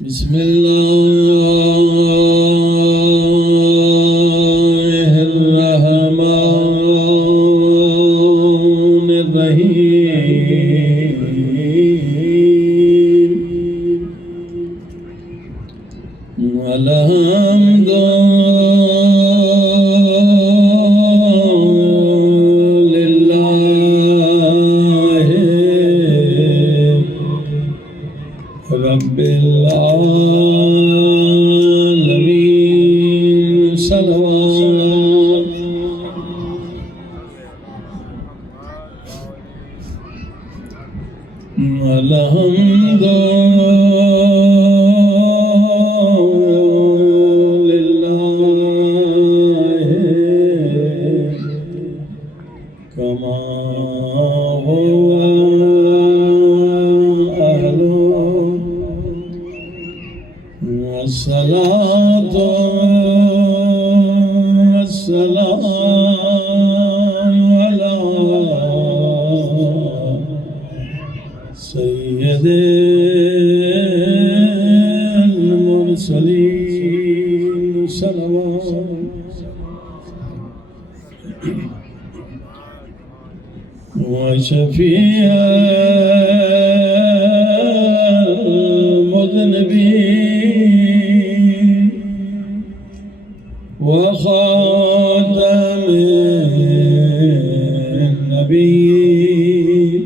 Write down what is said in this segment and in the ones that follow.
بسم الله الرحمن الرحيم والحمد لله رب العالمين صلوات الحمد لله كما هو أهله والصلاة والسلام على سيد المرسلين صلوات وشفيع المذنبين وخاتم النبيين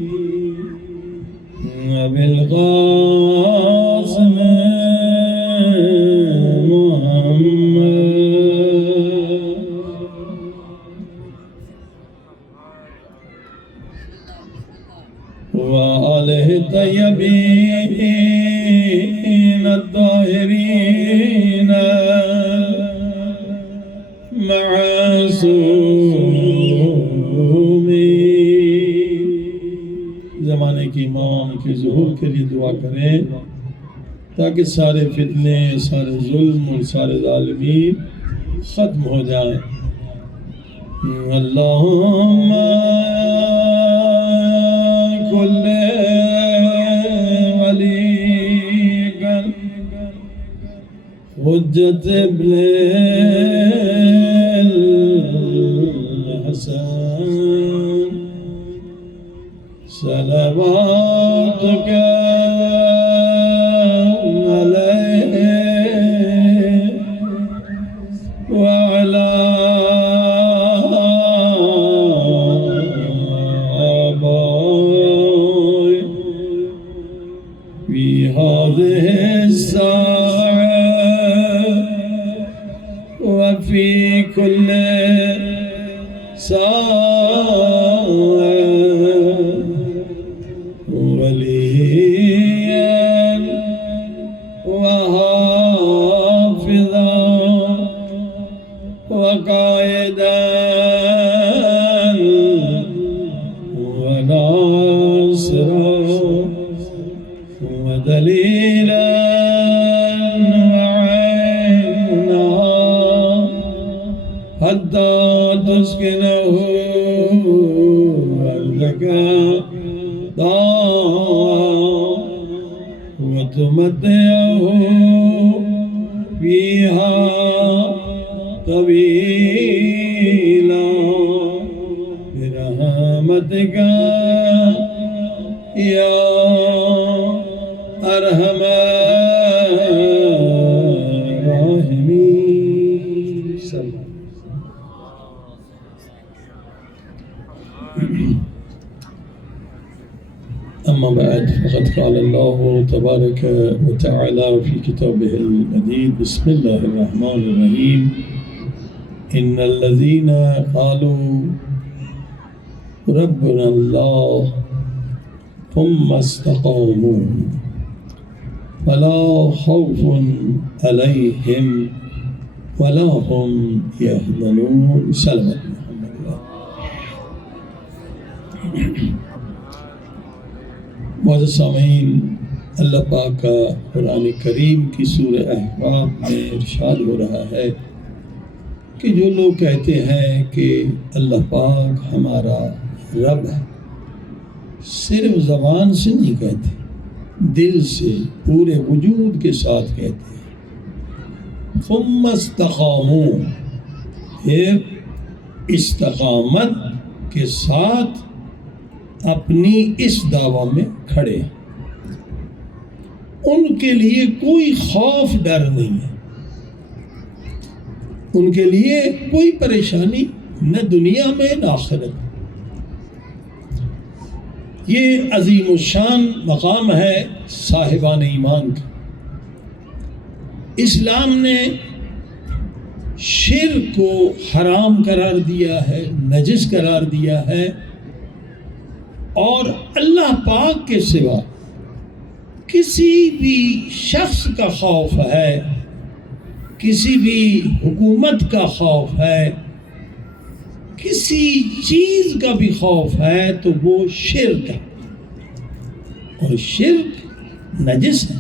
أبي القاسم محمد وآله الطيبين الطاهرين معصومين. زمانے کی امام کے ظہور کے لیے دعا کریں تاکہ سارے فتنے، سارے ظلم اور سارے ظالمین ختم ہو جائیں. اللہم کل ولیک حجت ابن الحسن صلواتک علیہ وعلی آبائه في هذه الساعة وفي كل ساعة وليا وحافظا وقائدا وناصرا ودليلا وعينا حتى تسكنه أرضك وتمتعه فيها طويلا برحمتك يا أرحم الراحمين. أما بعد فقد قال الله تبارك وتعالى في كتابه المجيد بسم الله الرحمن الرحيم إن الذين قالوا ربنا الله ثم استقاموا فلا خوف عليهم ولا هم يحزنون. سلام. معزز سامعین، اللہ پاک کا قرآن کریم کی سورہ احقاف میں ارشاد ہو رہا ہے کہ جو لوگ کہتے ہیں کہ اللہ پاک ہمارا رب ہے، صرف زبان سے نہیں کہتے دل سے پورے وجود کے ساتھ کہتے ہیں ثم استقاموا، پھر استقامت کے ساتھ اپنی اس دعویٰ میں کھڑے ہیں، ان کے لیے کوئی خوف ڈر نہیں ہے، ان کے لیے کوئی پریشانی نہ دنیا میں نہ آخرت میں۔ یہ عظیم الشان مقام ہے صاحبان ایمان کا۔ اسلام نے شرک کو حرام قرار دیا ہے، نجس قرار دیا ہے، اور اللہ پاک کے سوا کسی بھی شخص کا خوف ہے، کسی بھی حکومت کا خوف ہے، کسی چیز کا بھی خوف ہے تو وہ شرک ہے، اور شرک نجس ہے،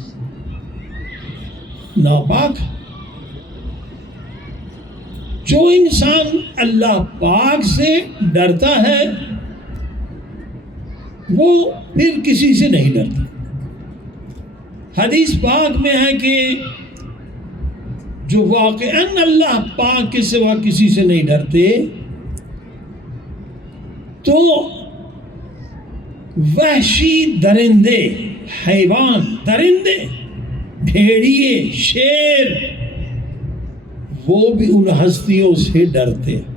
ناپاک ہے۔ جو انسان اللہ پاک سے ڈرتا ہے وہ پھر کسی سے نہیں ڈرتا۔ حدیث پاک میں ہے کہ جو واقعاً اللہ پاک کے سوا کسی سے نہیں ڈرتے تو وحشی درندے، حیوان، درندے، بھیڑیے، شیر، وہ بھی ان ہستیوں سے ڈرتے ہیں۔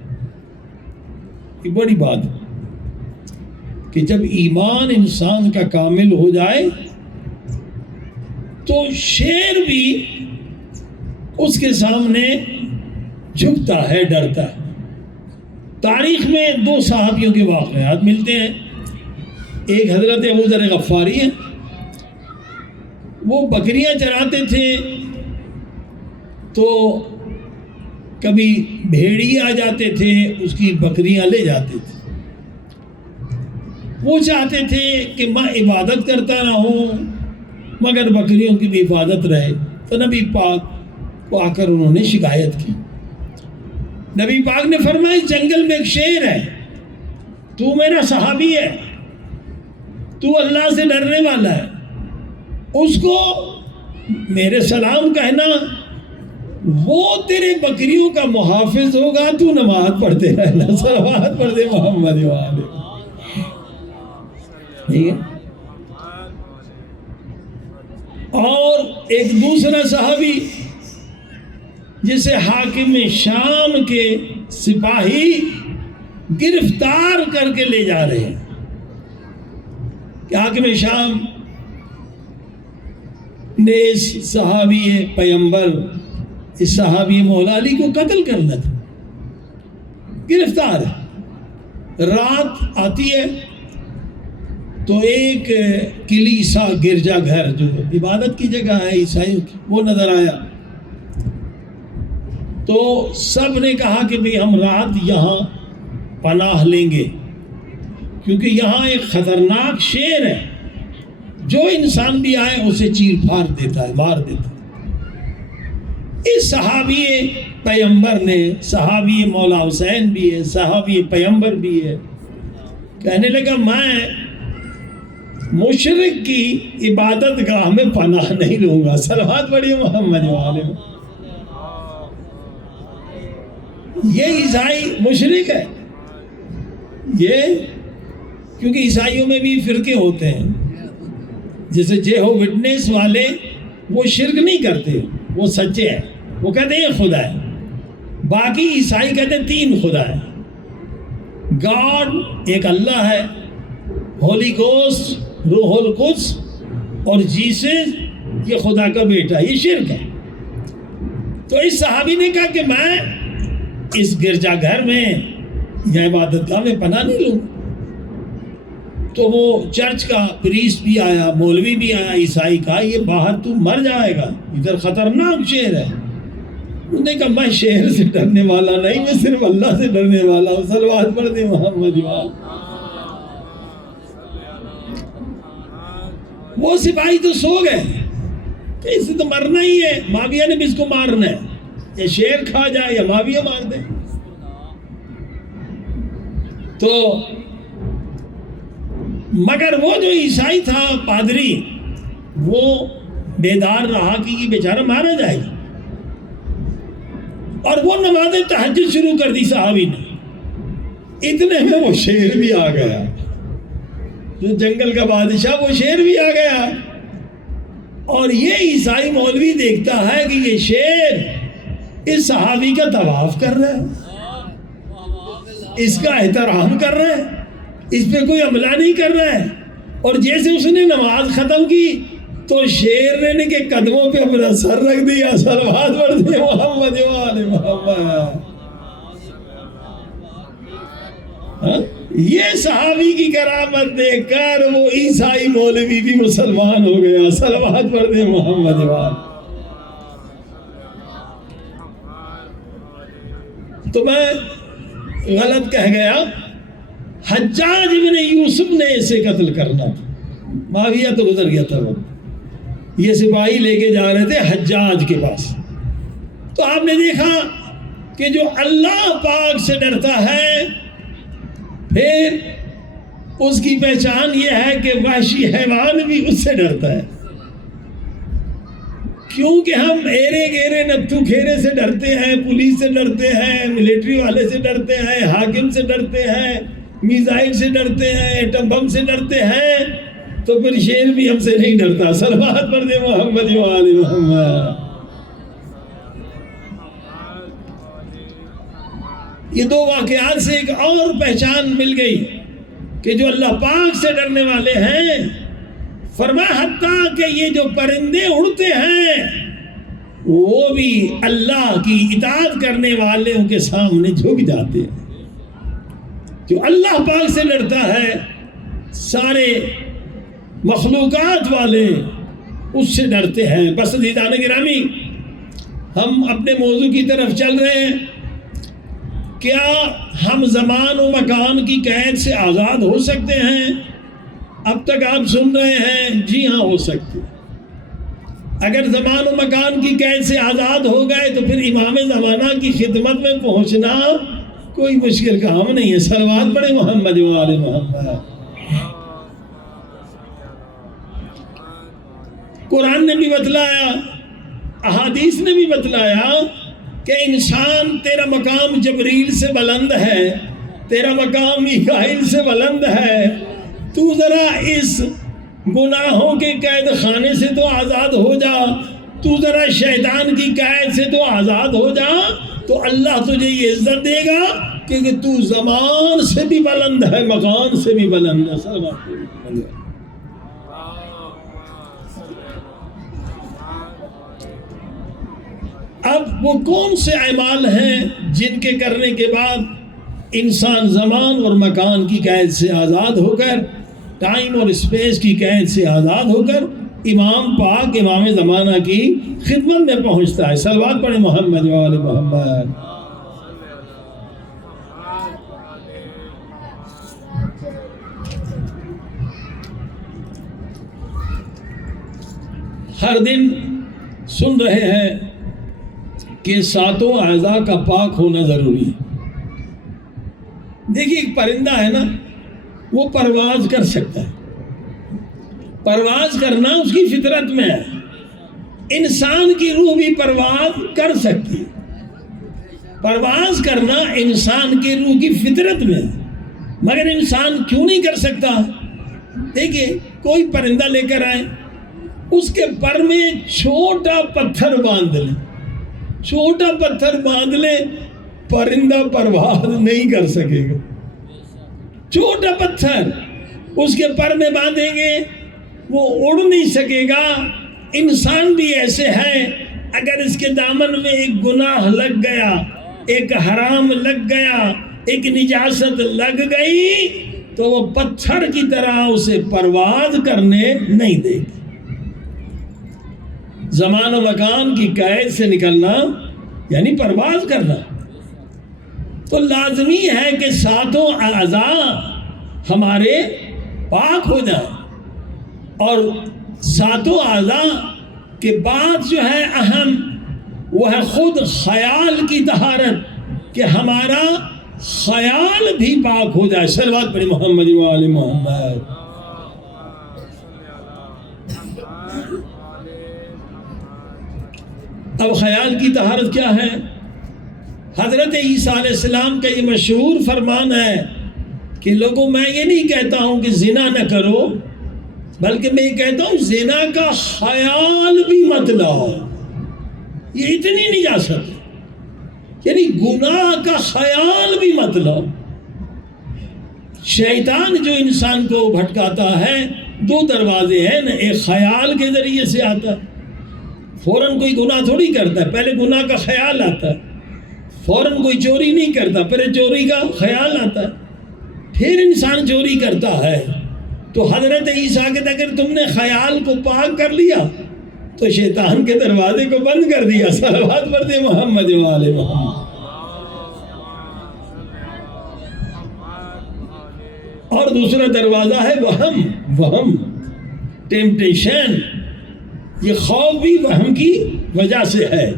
یہ بڑی بات ہے کہ جب ایمان انسان کا کامل ہو جائے تو شیر بھی اس کے سامنے جھکتا ہے، ڈرتا ہے۔ تاریخ میں دو صحابیوں کے واقعات ملتے ہیں۔ ایک حضرت ابو ذر غفاری ہیں، وہ بکریاں چراتے تھے تو کبھی بھیڑی آ جاتے تھے، اس کی بکریاں لے جاتے تھے۔ وہ چاہتے تھے کہ میں عبادت کرتا رہوں مگر بکریوں کی بھی حفاظت رہے، تو نبی پاک کو آ کر انہوں نے شکایت کی۔ نبی پاک نے فرمایا جنگل میں ایک شیر ہے، تو میرا صحابی ہے، تو اللہ سے ڈرنے والا ہے، اس کو میرے سلام کہنا، وہ تیرے بکریوں کا محافظ ہوگا، تو نماز پڑھتے رہنا، صلوات پڑھ دے محمد والے۔ ٹھیک ہے۔ اور ایک دوسرا صحابی جسے حاکم شام کے سپاہی گرفتار کر کے لے جا رہے ہیں کہ حاکم شام نے اس صحابی پیغمبر، اس صحابی مولا علی کو قتل کرنا تھا، گرفتار ہے۔ رات آتی ہے تو ایک کلیسا، گرجا گھر جو عبادت کی جگہ ہے عیسائیوں کی، وہ نظر آیا تو سب نے کہا کہ بھئی ہم رات یہاں پناہ لیں گے، کیونکہ یہاں ایک خطرناک شیر ہے، جو انسان بھی آئے اسے چیر پھاڑ دیتا ہے، مار دیتا ہے۔ اس صحابی پیغمبر نے، صحابی مولا حسین بھی ہے، صحابی پیغمبر بھی ہے، کہنے لگا میں مشرک کی عبادت گاہ میں پناہ نہیں لوں گا، صلوات پڑھیے محمد والے۔ یہ عیسائی مشرک ہے، یہ کیونکہ عیسائیوں میں بھی فرقے ہوتے ہیں، جیسے جیہو وٹنس والے وہ شرک نہیں کرتے، وہ سچے ہیں، وہ کہتے ہیں خدا ہے، باقی عیسائی کہتے ہیں تین خدا ہے، گاڈ ایک اللہ ہے، ہولی گوسٹ روح القدس، اور جیسس یہ خدا کا بیٹا، یہ شرک ہے۔ تو اس صحابی نے کہا کہ میں اس گرجا گھر میں یا عبادت گاہ میں پناہ نہیں لوں۔ تو وہ چرچ کا پریسٹ بھی آیا، مولوی بھی آیا عیسائی کا، یہ باہر تو مر جائے گا، ادھر خطرناک شیر ہے۔ انہوں نے کہا میں شیر سے ڈرنے والا نہیں، میں صرف اللہ سے ڈرنے والا ہوں، صلوات پڑھ دیں محمد وال۔ وہ سپاہی تو سو گئے کہ اس سے تو مرنا ہی ہے، معاویہ نے بھی اس کو مارنا ہے، یا شیر کھا جائے یا معاویہ مار دے۔ تو مگر وہ جو عیسائی تھا پادری، وہ بیدار رہا کہ یہ بیچارہ مارا جائے گا، اور وہ نماز تہجد شروع کر دی صحابی نے، اتنے میں وہ شیر بھی آ گیا، جو جنگل کا بادشاہ، وہ شیر بھی آ گیا، اور یہ عیسائی مولوی دیکھتا ہے کہ یہ شیر اس صحابی کا طواف کر رہا ہے، اس کا احترام کر رہا ہے، اس پہ کوئی حملہ نہیں کر رہا ہے، اور جیسے اس نے نماز ختم کی تو شیر نے کے قدموں پہ اپنا سر رکھ دیا، صلوات پڑھ دے محمد و آل محمد۔ یہ صحابی کی کرامت دیکھ کر وہ عیسائی مولوی بھی مسلمان ہو گیا، صلوات پڑھ دے محمد و آل۔ تو میں غلط کہہ گیا، حجاج ابن یوسف نے اسے قتل کرنا تھا، معاویہ تو گزر گیا تھا، وہ یہ سپاہی لے کے جا رہے تھے حجاج کے پاس۔ تو آپ نے دیکھا کہ جو اللہ پاک سے ڈرتا ہے پھر اس کی پہچان یہ ہے کہ وحشی حیوان بھی اس سے ڈرتا ہے، کیونکہ ہم ایرے گیرے نتھو کھیرے سے ڈرتے ہیں، پولیس سے ڈرتے ہیں، ملٹری والے سے ڈرتے ہیں، حاکم سے ڈرتے ہیں، میزائل سے ڈرتے ہیں، ایٹم بم سے ڈرتے ہیں، تو پھر شیر بھی ہم سے نہیں ڈرتا، صلوات پڑھ دے محمد و آل محمد۔ یہ دو واقعات سے ایک اور پہچان مل گئی کہ جو اللہ پاک سے ڈرنے والے ہیں، فرمایا حتیٰ کہ یہ جو پرندے اڑتے ہیں وہ بھی اللہ کی اطاعت کرنے والوں کے سامنے جھک جاتے ہیں۔ جو اللہ پاک سے ڈرتا ہے سارے مخلوقات والے اس سے ڈرتے ہیں۔ بس عزیزان گرامی، ہم اپنے موضوع کی طرف چل رہے ہیں۔ کیا ہم زمان و مکان کی قید سے آزاد ہو سکتے ہیں؟ اب تک آپ سن رہے ہیں جی ہاں ہو سکتے ہیں۔ اگر زمان و مکان کی قید سے آزاد ہو گئے تو پھر امام زمانہ کی خدمت میں پہنچنا کوئی مشکل کام نہیں ہے، صلوات پڑھیں محمد و آل محمد۔ قرآن نے بھی بتلایا، احادیث نے بھی بتلایا کہ انسان تیرا مقام جبریل سے بلند ہے، تیرا مقام میکائیل سے بلند ہے، تو ذرا اس گناہوں کے قید خانے سے تو آزاد ہو جا، تو ذرا شیطان کی قید سے تو آزاد ہو جا، تو اللہ تجھے یہ عزت دے گا کیونکہ تو زمان سے بھی بلند ہے، مکان سے بھی بلند ہے۔ اب وہ کون سے اعمال ہیں جن کے کرنے کے بعد انسان زمان اور مکان کی قید سے آزاد ہو کر، ٹائم اور اسپیس کی قید سے آزاد ہو کر امام پاک امام زمانہ کی خدمت میں پہنچتا ہے؟ صلوات پڑھیں محمد و آل محمد۔ ہر دن سن رہے ہیں کہ ساتوں اعضاء کا پاک ہونا ضروری ہے۔ دیکھیے ایک پرندہ ہے نا، وہ پرواز کر سکتا ہے، پرواز کرنا اس کی فطرت میں ہے۔ انسان کی روح بھی پرواز کر سکتی ہے، پرواز کرنا انسان کی روح کی فطرت میں ہے، مگر انسان کیوں نہیں کر سکتا؟ دیکھیے کوئی پرندہ لے کر آئے، اس کے پر میں چھوٹا پتھر باندھ لیں، چھوٹا پتھر باندھ لیں، پرندہ پرواز نہیں کر سکے گا۔ چھوٹا پتھر اس کے پر میں باندھیں گے وہ اڑ نہیں سکے گا۔ انسان بھی ایسے ہے، اگر اس کے دامن میں ایک گناہ لگ گیا، ایک حرام لگ گیا، ایک نجاست لگ گئی تو وہ پتھر کی طرح اسے پرواز کرنے نہیں دے گی۔ زمان و مکان کی قید سے نکلنا یعنی پرواز کرنا، تو لازمی ہے کہ ساتوں اعضاء ہمارے پاک ہو جائیں، اور ساتوں اعضاء کے بعد جو ہے اہم وہ ہے خود خیال کی طہارت، کہ ہمارا خیال بھی پاک ہو جائے۔ صلوات پڑھیں محمد و آل محمد۔ اب خیال کی طہارت کیا ہے؟ حضرت عیسیٰ علیہ السلام کا یہ مشہور فرمان ہے کہ لوگوں میں یہ نہیں کہتا ہوں کہ زنا نہ کرو، بلکہ میں یہ کہتا ہوں زنا کا خیال بھی مت لاؤ۔ یہ اتنی نجاست ہے، یعنی گناہ کا خیال بھی مت لاؤ۔ شیطان جو انسان کو بھٹکاتا ہے دو دروازے ہیں نا، ایک خیال کے ذریعے سے آتا ہے، فوراً کوئی گناہ تھوڑی کرتا ہے، پہلے گناہ کا خیال آتا ہے۔ فوراً کوئی چوری نہیں کرتا، پہلے چوری کا خیال آتا ہے، پھر انسان چوری کرتا ہے۔ تو حضرت عیسیٰ کہتے ہیں اگر تم نے خیال کو پاک کر لیا تو شیطان کے دروازے کو بند کر دیا۔ صلوات پڑھتے محمد و آل محمد۔ اور دوسرا دروازہ ہے وہم، ٹیمپٹیشن۔ یہ خوف بھی وہم کی وجہ سے ہے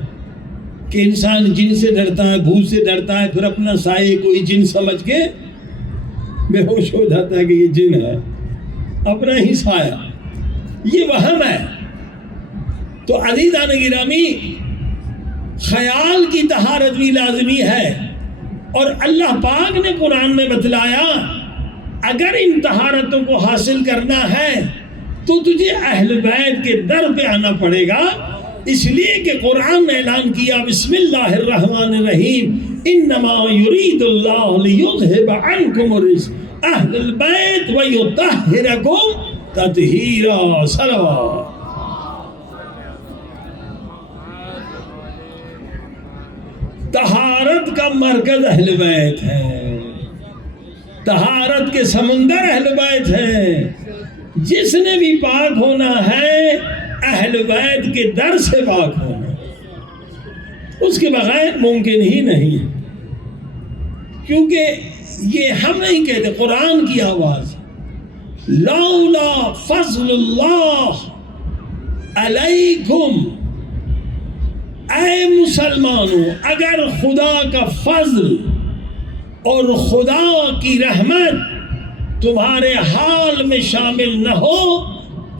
کہ انسان جن سے ڈرتا ہے، بھوت سے ڈرتا ہے، پھر اپنا سائے کوئی جن سمجھ کے بے ہوش ہو جاتا ہے کہ یہ جن ہے، اپنا ہی سایہ، یہ وہم ہے۔ تو عزیزان گرامی، خیال کی طہارت بھی لازمی ہے، اور اللہ پاک نے قرآن میں بتلایا اگر ان طہارتوں کو حاصل کرنا ہے تو تجھے اہل بیت کے در پہ آنا پڑے گا، اس لیے کہ قرآن نے اعلان کیا بسم اللہ الرحمن الرحیم انما یرید اللہ لیذھب عنکم الرجس اہل البیت ویطہرکم تطہیرا۔ صلوات۔ طہارت کا مرکز اہل بیت ہے، طہارت کے سمندر اہل بیت ہے۔ جس نے بھی پاک ہونا ہے اہل بیت کے در سے پاک ہونا، اس کے بغیر ممکن ہی نہیں ہے، کیونکہ یہ ہم نہیں کہتے، قرآن کی آواز، لولا فضل اللہ علیکم، اے مسلمانوں اگر خدا کا فضل اور خدا کی رحمت تمہارے حال میں شامل نہ ہو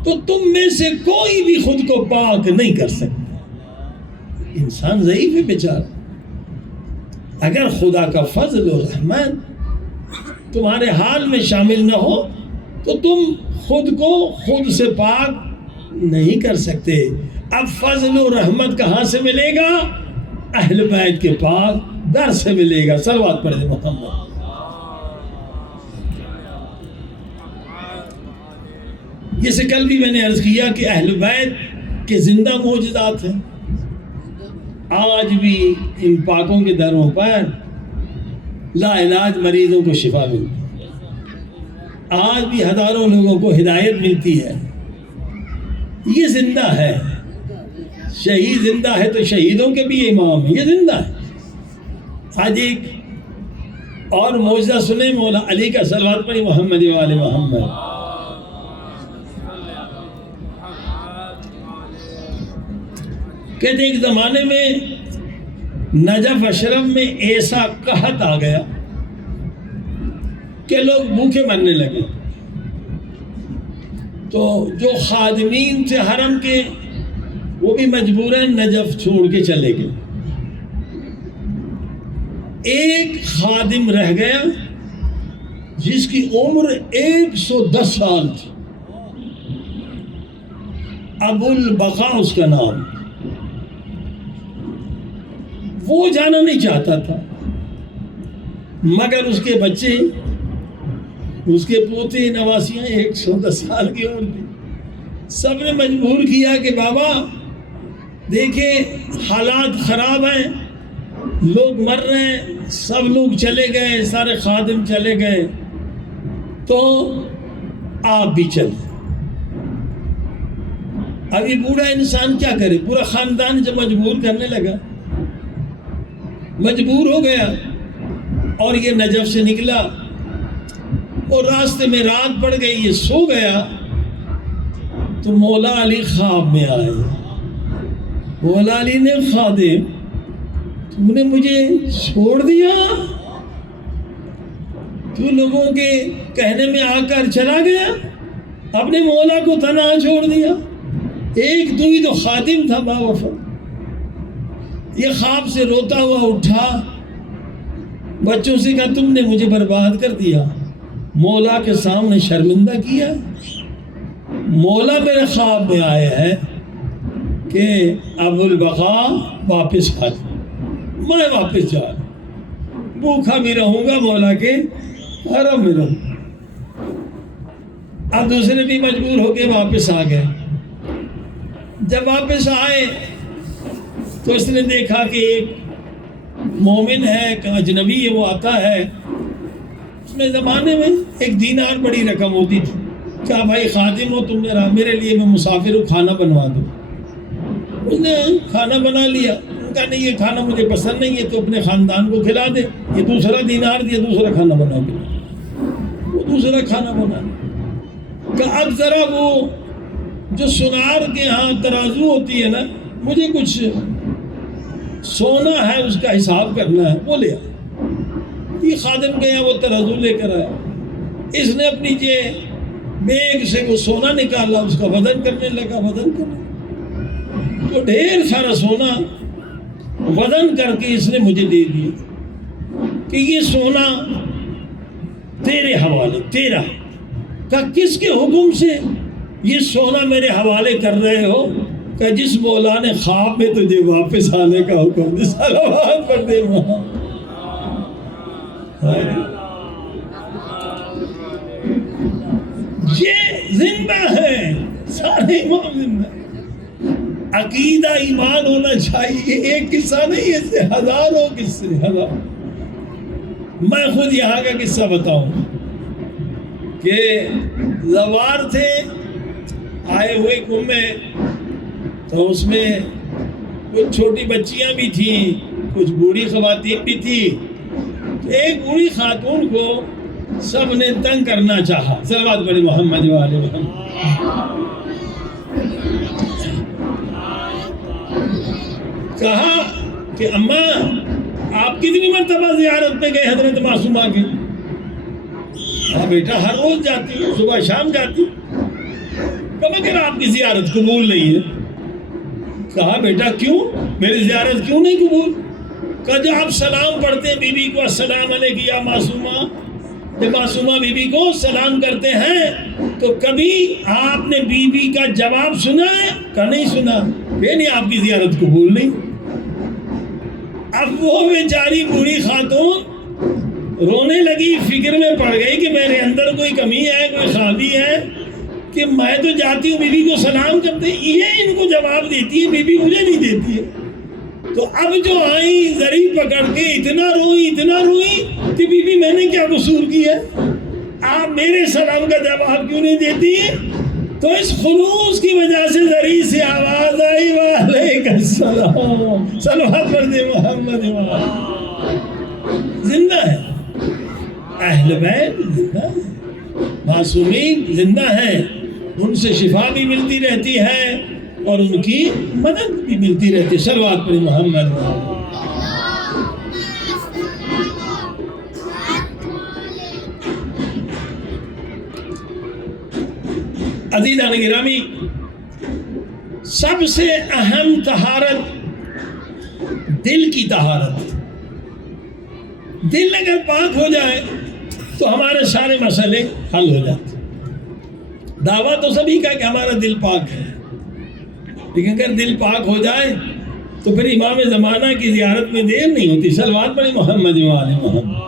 تو تم میں سے کوئی بھی خود کو پاک نہیں کر سکتا۔ انسان ضعیف ہے بیچارہ، اگر خدا کا فضل اور رحمت تمہارے حال میں شامل نہ ہو تو تم خود کو خود سے پاک نہیں کر سکتے۔ اب فضل و رحمت کہاں سے ملے گا؟ اہل بیت کے پاک در سے ملے گا۔ صلوات پڑھیں محمد۔ جیسے کل بھی میں نے عرض کیا کہ اہل بیت کے زندہ معجزات ہیں، آج بھی ان پاکوں کے دروں پر لا علاج مریضوں کو شفا ملتی ہے، آج بھی ہزاروں لوگوں کو ہدایت ملتی ہے۔ یہ زندہ ہے، شہید زندہ ہے تو شہیدوں کے بھی امام ہیں، یہ زندہ ہے۔ آج ایک اور معجزہ سنیں، مولا علی کا صلوات پڑھی محمد و آل محمد۔ کہتے ہیں ایک زمانے میں نجف اشرف میں ایسا قحط آ گیا کہ لوگ بھوکے مرنے لگے، تو جو خادمین تھے حرم کے وہ بھی مجبوراً نجف چھوڑ کے چلے گئے۔ ایک خادم رہ گیا جس کی عمر 110 سال تھی، ابو البقاء اس کا نام۔ وہ جانا نہیں چاہتا تھا، مگر اس کے بچے، اس کے پوتے نواسیاں 110 سال کی عمر تھی، سب نے مجبور کیا کہ بابا دیکھیں حالات خراب ہیں، لوگ مر رہے ہیں، سب لوگ چلے گئے، سارے خادم چلے گئے، تو آپ بھی چلیں۔ اب یہ بوڑھا انسان کیا کرے؟ پورا خاندان جب مجبور کرنے لگا، مجبور ہو گیا اور یہ نجف سے نکلا، اور راستے میں رات پڑ گئی، یہ سو گیا، تو مولا علی خواب میں آئے۔ مولا علی نے خادم تم نے مجھے چھوڑ دیا، تو لوگوں کے کہنے میں آ کر چلا گیا، اپنے مولا کو تنہا چھوڑ دیا، ایک تو ہی تو خادم تھا باوفا، یہ خواب سے روتا ہوا اٹھا، بچوں سے کہا تم نے مجھے برباد کر دیا، مولا کے سامنے شرمندہ کیا۔ مولا میرے خواب میں آئے ہیں کہ ابو البقاء واپس آ جا، میں واپس جا رہا ہوں، بھوکھا بھی رہوں گا، مولا کے حرم میں رہوں۔ اب دوسرے بھی مجبور ہو کے واپس آ گئے۔ جب واپس آئے تو اس نے دیکھا کہ ایک مومن ہے، ایک اجنبی ہے، وہ آتا ہے۔ اس میں زمانے میں 1 دینار بڑی رقم ہوتی تھی۔ کہا بھائی خادم ہو تم میرے لیے، میں مسافر ہوں، کھانا بنوا دو۔ اس نے کھانا بنا لیا۔ کہا نہیں یہ کھانا مجھے پسند نہیں ہے، تو اپنے خاندان کو کھلا دے۔ یہ دوسرا دینار دیا، دوسرا کھانا بنا کے، وہ دوسرا کھانا بنا۔ کہ اب ذرا وہ جو سنار کے ہاں ترازو ہوتی ہے نا، مجھے کچھ سونا ہے اس کا حساب کرنا ہے، وہ لے آیا۔ یہ خادم گیا، وہ ترازو لے کر آیا۔ اس نے اپنی بیگ سے وہ سونا نکالا، اس کا وزن کرنے لگا، وزن کرنے تو ڈھیر سارا سونا وزن کر کے اس نے مجھے دے دیا کہ یہ سونا تیرے حوالے، تیرا۔ کہ کس کے حکم سے یہ سونا میرے حوالے کر رہے ہو؟ کہ جس مولا نے خواب میں تجھے واپس آنے کا حکم دے۔ صلوات پڑھ دے وہاں۔ یہ زندہ ہے، سارے امام زندہ ہے۔ عقیدہ ایمان ہونا چاہیے، ایک قصہ نہیں، ایسے ہزاروں قصے، ہزار۔ میں خود یہاں کا قصہ بتاؤں کہ زوار تھے آئے ہوئے قوم میں، تو اس میں کچھ چھوٹی بچیاں بھی تھیں، کچھ بوڑھی خواتین بھی تھی۔ ایک بوڑھی خاتون کو سب نے تنگ کرنا چاہا۔ صلوات پڑھیں محمد و آل محمد۔ کہا کہ اماں آپ کتنی مرتبہ زیارت پہ گئے حضرت معصومہ کی؟ ہاں بیٹا ہر روز جاتی ہوں، صبح شام جاتی ہوں۔ کہا مگر آپ کی زیارت قبول نہیں ہے۔ کہا بیٹا کیوں؟ میری زیارت کیوں نہیں قبول؟ کہا جب آپ سلام پڑھتے ہیں بی بی کو، السلام علیکم یا معصومہ، جب معصومہ بی بی کو سلام کرتے ہیں تو کبھی آپ نے بی بی کا جواب سنا ہے؟ کہا نہیں سنا۔ کہ نہیں آپ کی زیارت قبول نہیں۔ اب وہ بیچاری بوڑھی خاتون رونے لگی، فکر میں پڑ گئی کہ میرے اندر کوئی کمی ہے، کوئی خامی ہے کہ میں تو جاتی ہوں بی بی کو سلام کرتے، یہ ان کو جواب دیتی ہے، بی بی مجھے نہیں دیتی ہے۔ تو اب جو آئی زری پکڑ کے اتنا روئی کہ بی بی میں نے کیا قصور کیا، آپ میرے سلام کا جواب کیوں نہیں دیتی ہے؟ تو اس خلوص کی وجہ سے زری سے آواز آئی وعلیکم السلام، صلوات پڑھ دے محمد۔ زندہ ہے اہل بیت، زندہ ہے، معصومین زندہ ہیں، ان سے شفا بھی ملتی رہتی ہے اور ان کی مدد بھی ملتی رہتی ہے۔ صلوات پڑھ محمد۔ عزیزان گرامی، سب سے اہم طہارت دل کی طہارت۔ دل اگر پاک ہو جائے تو ہمارے سارے مسئلے حل ہو جاتے۔ دعویٰ تو سبھی کا کہ ہمارا دل پاک ہے، لیکن اگر دل پاک ہو جائے تو پھر امام زمانہ کی زیارت میں دیر نہیں ہوتی۔ صلوات پڑھیں محمد و آل محمد۔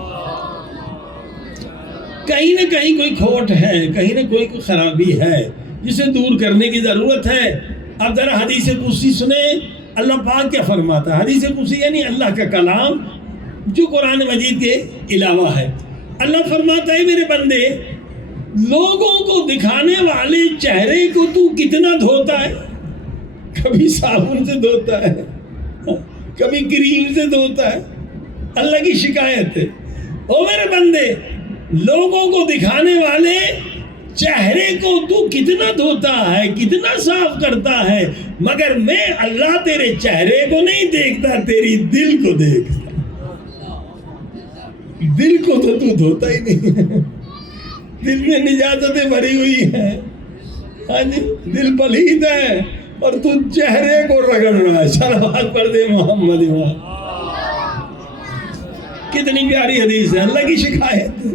کہیں نہ کہیں کوئی کھوٹ ہے، کہیں نہ کوئی خرابی ہے جسے دور کرنے کی ضرورت ہے۔ اب ذرا حدیث قدسی سنیں، اللہ پاک کیا فرماتا ہے۔ حدیث قدسی یعنی اللہ کا کلام جو قرآن مجید کے علاوہ ہے۔ اللہ فرماتا ہے میرے بندے، لوگوں کو دکھانے والے چہرے کو تو کتنا دھوتا ہے؟ کبھی صابن سے دھوتا ہے، کبھی کریم سے دھوتا ہے۔ اللہ کی شکایت ہے، او میرے بندے، لوگوں کو دکھانے والے چہرے کو تو کتنا دھوتا ہے، کتنا صاف کرتا ہے، مگر میں اللہ تیرے چہرے کو نہیں دیکھتا، تیری دل کو دیکھتا۔ دل کو تو دھوتا ہی نہیں ہے، دل میں نجاستیں بھری ہوئی ہیں۔ ہاں جی، دل پلید ہے، اور تو چہرے کو رگڑ رہا ہے. صلوات پڑھ دے محمد. کتنی پیاری حدیث ہے, اللہ کی شکایت.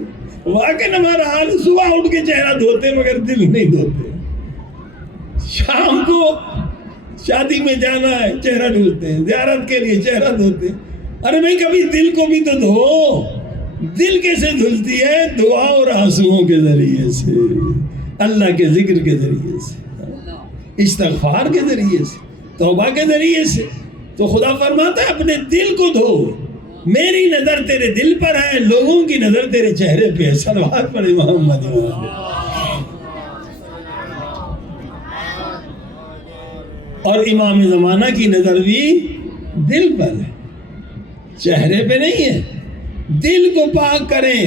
واقعی ہمارا حال صبح اٹھ کے چہرہ دھوتے مگر دل نہیں دھوتے. شام کو شادی میں جانا ہے چہرہ دھلتے ہیں, زیارت کے لیے چہرہ دھوتے ہیں. ارے بھائی کبھی دل کو بھی تو دھو. دل کیسے دھلتی ہے؟ دعا اور آنسوؤں کے ذریعے سے, اللہ کے ذکر کے ذریعے سے, استغفار کے ذریعے سے, توبہ کے ذریعے سے. تو خدا فرماتا ہے اپنے دل کو دھو. میری نظر تیرے دل پر ہے, لوگوں کی نظر تیرے چہرے پہ ہے. صلوات پڑھے محمد. اور امام زمانہ کی نظر بھی دل پر ہے, چہرے پہ نہیں ہے. دل کو پاک کریں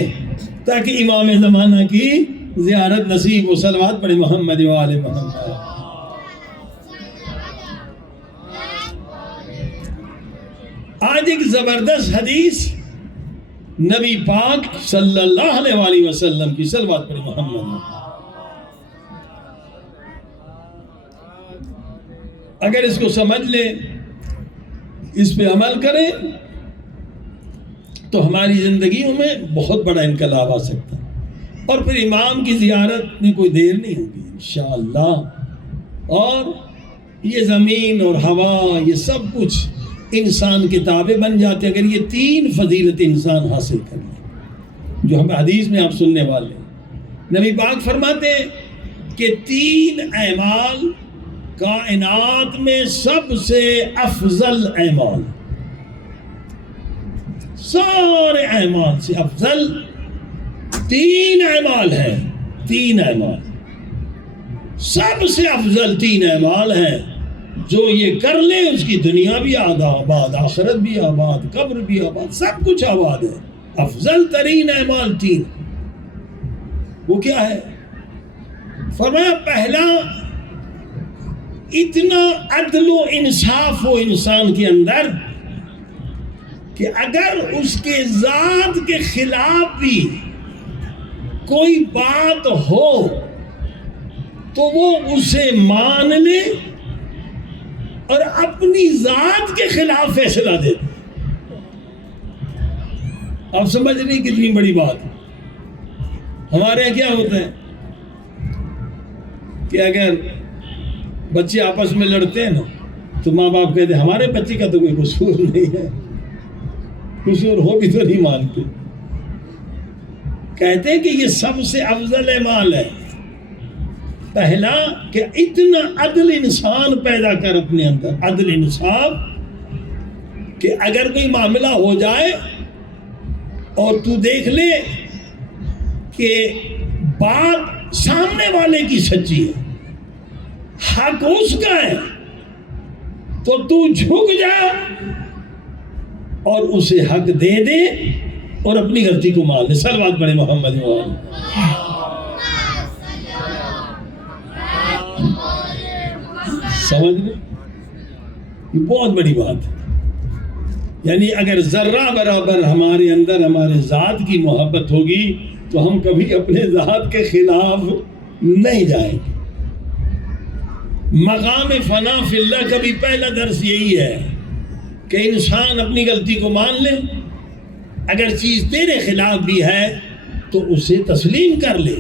تاکہ امام زمانہ کی زیارت نصیب و. صلوات پڑھے محمد و آل محمد. آج ایک زبردست حدیث نبی پاک صلی اللہ علیہ وسلم کی. صلوات پڑھے محمد. اگر اس کو سمجھ لیں, اس پہ عمل کریں تو ہماری زندگیوں میں بہت بڑا انقلاب آ سکتا ہے. اور پھر امام کی زیارت میں کوئی دیر نہیں ہوگی انشاءاللہ. اور یہ زمین اور ہوا, یہ سب کچھ انسان کے تابع بن جاتے اگر یہ 3 فضیلت انسان حاصل کر لیں جو ہم حدیث میں آپ سننے والے ہیں. نبی پاک فرماتے ہیں کہ 3 اعمال کائنات میں سب سے افضل اعمال, سارے اعمال سے افضل 3 اعمال ہیں. 3 اعمال سب سے افضل 3 اعمال ہیں. جو یہ کر لے اس کی دنیا بھی آباد, آخرت بھی آباد, قبر بھی آباد, سب کچھ آباد ہے. افضل ترین اعمال 3. وہ کیا ہے؟ فرمایا پہلا, اتنا عدل و انصاف ہو انسان کے اندر کہ اگر اس کے ذات کے خلاف بھی کوئی بات ہو تو وہ اسے مان لے اور اپنی ذات کے خلاف فیصلہ دے. آپ سمجھ رہی کتنی بڑی بات. ہمارے یہاں کیا ہوتا ہے کہ اگر بچے آپس میں لڑتے ہیں نا تو ماں باپ کہتے ہیں ہمارے بچے کا تو کوئی قصور نہیں ہے. قصور ہو بھی تو نہیں مانتے. کہتے ہیں کہ یہ سب سے افضل اعمال ہے. پہلا کہ اتنا عدل انسان پیدا کر اپنے اندر, عدل انصاف, کہ اگر کوئی معاملہ ہو جائے اور تو دیکھ لے کہ بات سامنے والے کی سچی ہے, حق اس کا ہے, تو تو جھک جا اور اسے حق دے دے اور اپنی غلطی کو مان لے. صلوات پڑھے محمد. سمجھ لیں, یہ بہت بڑی بات ہے. یعنی اگر ذرہ برابر ہمارے اندر ہمارے ذات کی محبت ہوگی تو ہم کبھی اپنے ذات کے خلاف نہیں جائیں گے. مقام فنا فی اللہ کا بھی پہلا درس یہی ہے کہ انسان اپنی غلطی کو مان لے. اگر چیز تیرے خلاف بھی ہے تو اسے تسلیم کر لے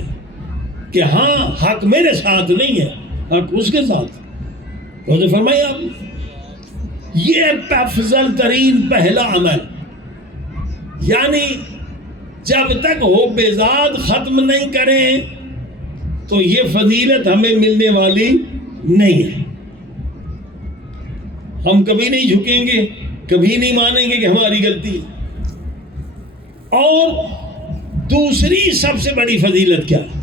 کہ ہاں حق میرے ساتھ نہیں ہے, حق اس کے ساتھ. تو نے فرمایا یہ افضل ترین پہلا عمل, یعنی جب تک حب ذات ختم نہیں کریں تو یہ فضیلت ہمیں ملنے والی نہیں ہے. ہم کبھی نہیں جھکیں گے, کبھی نہیں مانیں گے کہ ہماری غلطی ہے. اور دوسری سب سے بڑی فضیلت کیا ہے؟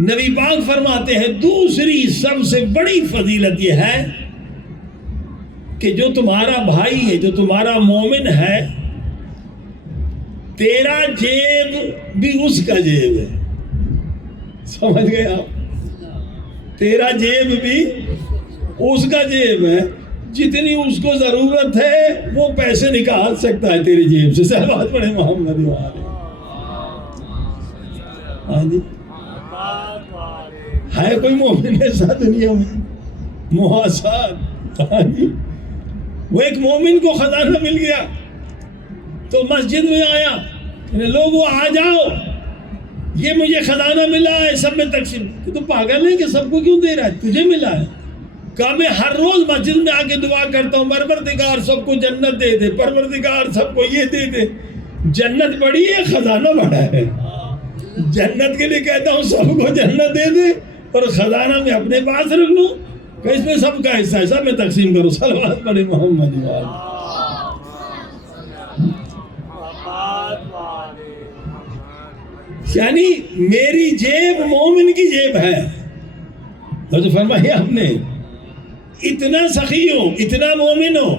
نبی پاک فرماتے ہیں دوسری سب سے بڑی فضیلت یہ ہے کہ جو تمہارا بھائی ہے, جو تمہارا مومن ہے, تیرا جیب بھی اس کا جیب ہے. سمجھ گئے آپ؟ تیرا جیب بھی اس کا جیب ہے. جتنی اس کو ضرورت ہے وہ پیسے نکال سکتا ہے تیرے جیب سے. صلوات پڑھے محمد. ہاں جی, ہے کوئی مومن ایسا دنیا میں؟ مواسات. ہاں جی، وہ ایک مومن کو خزانہ مل گیا تو مسجد میں آیا، لوگوں آ جاؤ، یہ مجھے خزانہ ملا ہے، سب میں تقسیم. تو پاگل ہے کہ سب کو کیوں دے رہا ہے؟ تجھے ملا ہے. کہا میں ہر روز مسجد میں آ کے دعا کرتا ہوں، پروردگار سب کو جنت دے دے، پروردگار سب کو یہ دے دے. جنت بڑی ہے، خزانہ بڑا ہے. جنت کے لیے کہتا ہوں سب کو جنت دے دے، اور خزانہ میں اپنے پاس رکھ لوں کہ اس میں سب کا حصہ ہے، سب میں تقسیم کرو. صلوات پڑھے محمد وآلہ. یعنی میری جیب مومن کی جیب ہے. تو فرمایا ہم نے اتنا سخی ہو، اتنا مومن ہو.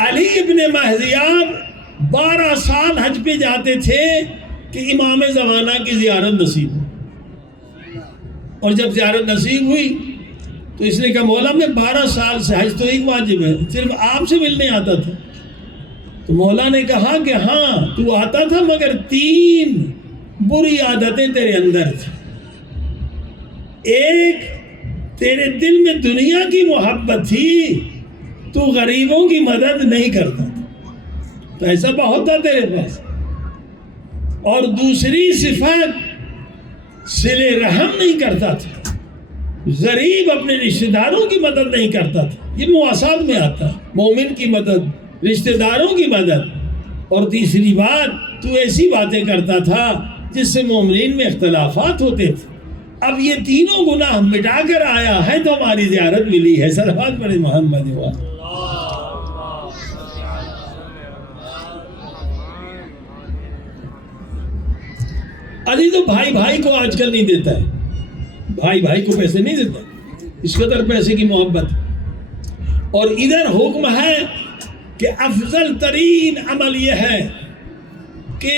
علی ابن مہذیاب 12 سال حج پہ جاتے تھے کہ امام زمانہ کی زیارت نصیب ہو. اور جب زیارت نصیب ہوئی تو اس نے کہا مولا میں 12 سال سے، حج تو ایک واجب ہے، صرف آپ سے ملنے آتا تھا. تو مولا نے کہا کہ ہاں تو آتا تھا، مگر 3 بری عادتیں تیرے اندر تھی. ایک، تیرے دل میں دنیا کی محبت تھی، تو غریبوں کی مدد نہیں کرتا تھا، پیسہ بہت تھا تیرے پاس. اور دوسری صفت صلہ رحم نہیں کرتا تھا، غریب اپنے رشتہ داروں کی مدد نہیں کرتا تھا. یہ مواسات میں آتا ہے، مومن کی مدد، رشتہ داروں کی مدد. اور تیسری بات، تو ایسی باتیں کرتا تھا جس سے مومنین میں اختلافات ہوتے تھے. اب یہ تینوں گناہ مٹا کر آیا ہے تو ہماری زیارت ملی ہے. صلوات پڑھے محمد وآلہ. علی تو بھائی بھائی کو آج کل نہیں دیتا ہے، بھائی بھائی کو پیسے نہیں دیتا، اس قدر پیسے کی محبت. اور ادھر حکم ہے کہ افضل ترین عمل یہ ہے کہ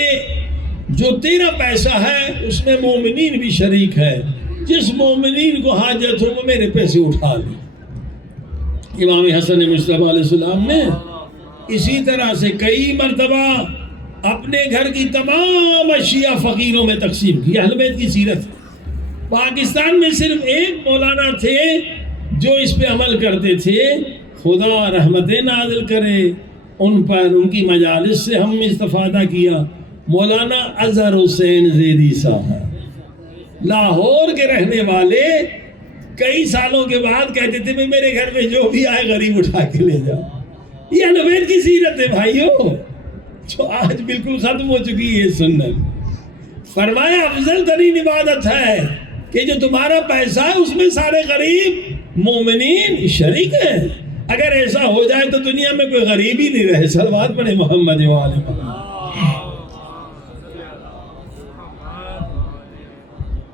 جو تیرا پیسہ ہے اس میں مومنین بھی شریک ہے. جس مومنین کو حاجت ہو وہ میرے پیسے اٹھا لے. امام حسن مصطفیٰ علیہ السلام نے اسی طرح سے کئی مرتبہ اپنے گھر کی تمام اشیاء فقیروں میں تقسیم کی. اہل بیت کی سیرت. پاکستان میں صرف ایک مولانا تھے جو اس پہ عمل کرتے تھے. خدا رحمتیں نازل کرے ان پر، ان کی مجالس سے ہم استفادہ کیا. مولانا اظہر حسین زیدی صاحب لاہور کے رہنے والے، کئی سالوں کے بعد کہتے تھے میں میرے گھر میں جو بھی آئے غریب اٹھا کے لے جاؤ. یہ اہل بیت کی سیرت ہے بھائیوں، جو آج بالکل ختم ہو چکی ہے سنت. فرمایا افضل ترین عبادت ہے کہ جو تمہارا پیسہ ہے اس میں سارے غریب مومنین شریک ہیں. اگر ایسا ہو جائے تو دنیا میں کوئی غریب ہی نہیں رہے. صلوات پڑھے محمد وآلہ محمد.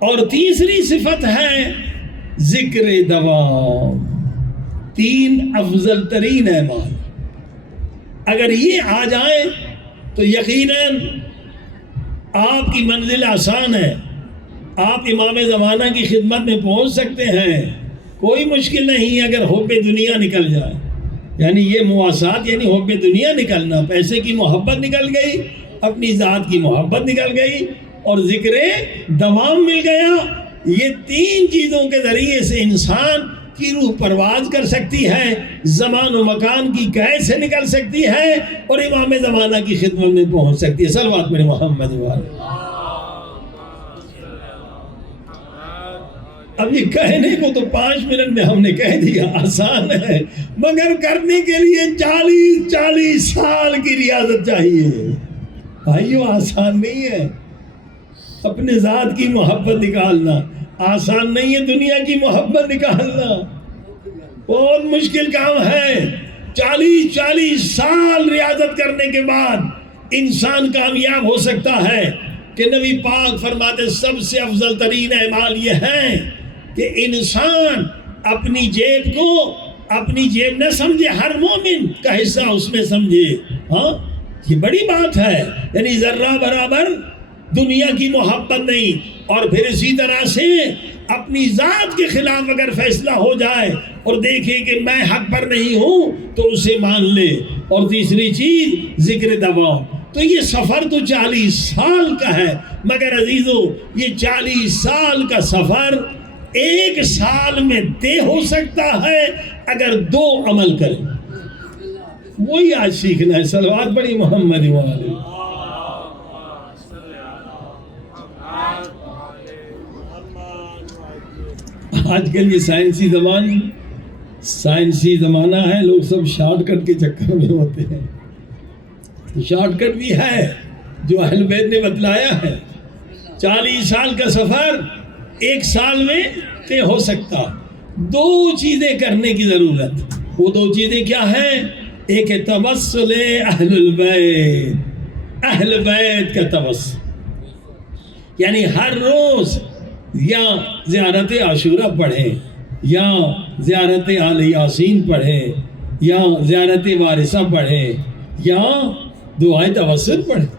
اور تیسری صفت ہے ذکر دوام. 3 افضل ترین اعمال اگر یہ آ جائیں تو یقیناً آپ کی منزل آسان ہے. آپ امام زمانہ کی خدمت میں پہنچ سکتے ہیں، کوئی مشکل نہیں اگر حب دنیا نکل جائے. یعنی یہ مواسات یعنی حب دنیا نکلنا، پیسے کی محبت نکل گئی، اپنی ذات کی محبت نکل گئی اور ذکر دوام مل گیا. یہ 3 چیزوں کے ذریعے سے انسان کی روح پرواز کر سکتی ہے، زمان و مکان کی قید سے نکل سکتی ہے اور امام زمانہ کی خدمت میں پہنچ سکتی ہے. صلوات میرے محمد وآلہ. اب یہ کہنے کو تو 5 منٹ میں ہم نے کہہ دیا، آسان ہے، مگر کرنے کے لیے 40 سال کی ریاضت چاہیے. بھائیو آسان نہیں ہے. اپنے ذات کی محبت نکالنا آسان نہیں ہے، دنیا کی محبت نکالنا بہت مشکل کام ہے. 40 سال ریاضت کرنے کے بعد انسان کامیاب ہو سکتا ہے کہ نبی پاک فرماتے سب سے افضل ترین اعمال یہ ہیں کہ انسان اپنی جیب کو اپنی جیب نہ سمجھے، ہر مومن کا حصہ اس میں سمجھے. ہاں یہ بڑی بات ہے. یعنی ذرہ برابر دنیا کی محبت نہیں. اور پھر اسی طرح سے اپنی ذات کے خلاف اگر فیصلہ ہو جائے اور دیکھے کہ میں حق پر نہیں ہوں تو اسے مان لے. اور تیسری چیز ذکر دوام. تو یہ سفر تو 40 سال کا ہے، مگر عزیزو یہ 40 سال کا سفر ایک سال میں طے ہو سکتا ہے اگر 2 عمل کریں. وہی آج سیکھنا ہے. صلوات پڑھی محمد والے. آج کل یہ سائنسی زمانہ ہے، لوگ سب شارٹ کٹ کے چکر میں ہوتے ہیں. شارٹ کٹ بھی ہے جو اہل بیت نے بتلایا ہے. 40 سال کا سفر 1 سال میں طے ہو سکتا. 2 چیزیں کرنے کی ضرورت. وہ 2 چیزیں کیا ہیں؟ ایک ہے توسل اہل البیت، اہل بیت کا توسل، یعنی ہر روز یا زیارت عاشورہ پڑھیں، یا زیارت آل یاسین پڑھیں، یا زیارت وارثہ پڑھیں، یا دعائے توسل پڑھیں.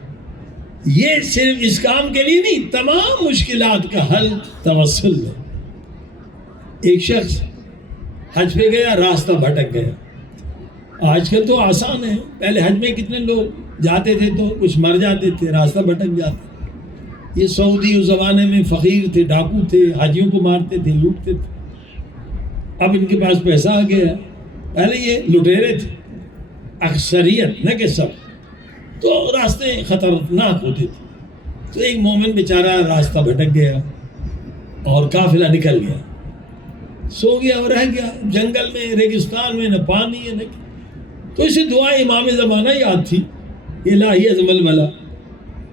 یہ صرف اس کام کے لیے نہیں، تمام مشکلات کا حل توسل ہے. ایک شخص حج پہ گیا، راستہ بھٹک گیا. آج کل تو آسان ہے، پہلے حج میں کتنے لوگ جاتے تھے تو کچھ مر جاتے تھے، راستہ بھٹک جاتے. یہ سعودی اس زمانے میں فقیر تھے، ڈاکو تھے، حاجیوں کو مارتے تھے، لوٹتے تھے. اب ان کے پاس پیسہ آ گیا. پہلے یہ لٹیرے تھے، اکثریت نہ کہ سب، تو راستے خطرناک ہوتے تھے. تو ایک مومن بیچارہ راستہ بھٹک گیا اور قافلہ نکل گیا، سو گیا اور رہ گیا جنگل میں، ریگستان میں، نہ پانی ہے نہ. تو اسے دعا امام زمانہ یاد تھی، الہی ازم الملا،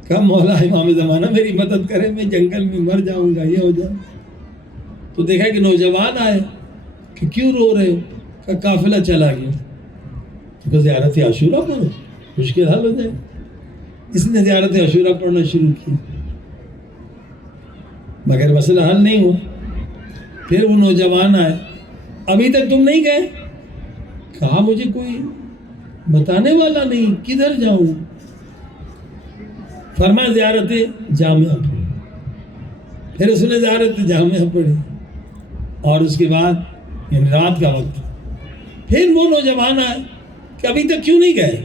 کہ مولا امام زمانہ میری مدد کرے، میں جنگل میں مر جاؤں گا، یہ ہو جائے. تو دیکھا کہ نوجوان آئے کہ کیوں رو رہے ہو؟ کہ قافلہ چلا گیا. تو زیارت عاشورہ پڑھو، مشکل حل ہو جائے. اس نے زیارت عاشورہ پڑھنا شروع کی، مگر مسئلہ حل نہیں ہوا. پھر وہ نوجوان آئے، ابھی تک تم نہیں گئے؟ کہا مجھے کوئی بتانے والا نہیں، کدھر جاؤں؟ فرمایا زیارت جامعہ پڑھی. پھر اس نے زیارت جامعہ پڑھی، اور اس کے بعد یعنی رات کا وقت. پھر وہ نوجوان آئے کہ ابھی تک کیوں نہیں گئے؟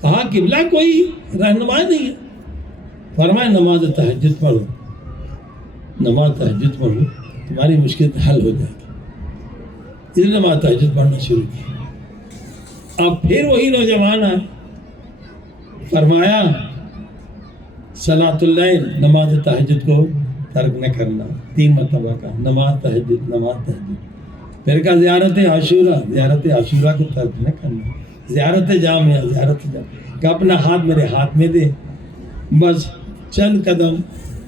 کہا قبلہ کوئی رہنما نہیں ہے. فرمایا نماز تہجد پڑھو، نماز تہجد پڑھو، تمہاری مشکل حل ہو جائے گی. اس نے نماز تہجد پڑھنا شروع کی. اب پھر وہی نوجوان آئے، فرمایا صلاۃ اللیل، نماز تہجد کو ترک نہ کرنا. 3 مرتبہ کا نماز تہجد، نماز تہجد. پھر کہا زیارت عاشورہ، زیارت عاشورہ کو ترک نہ کرنا. زیارت جامعہ، زیارت جامعہ. کہ اپنا ہاتھ میرے ہاتھ میں دے. بس چند قدم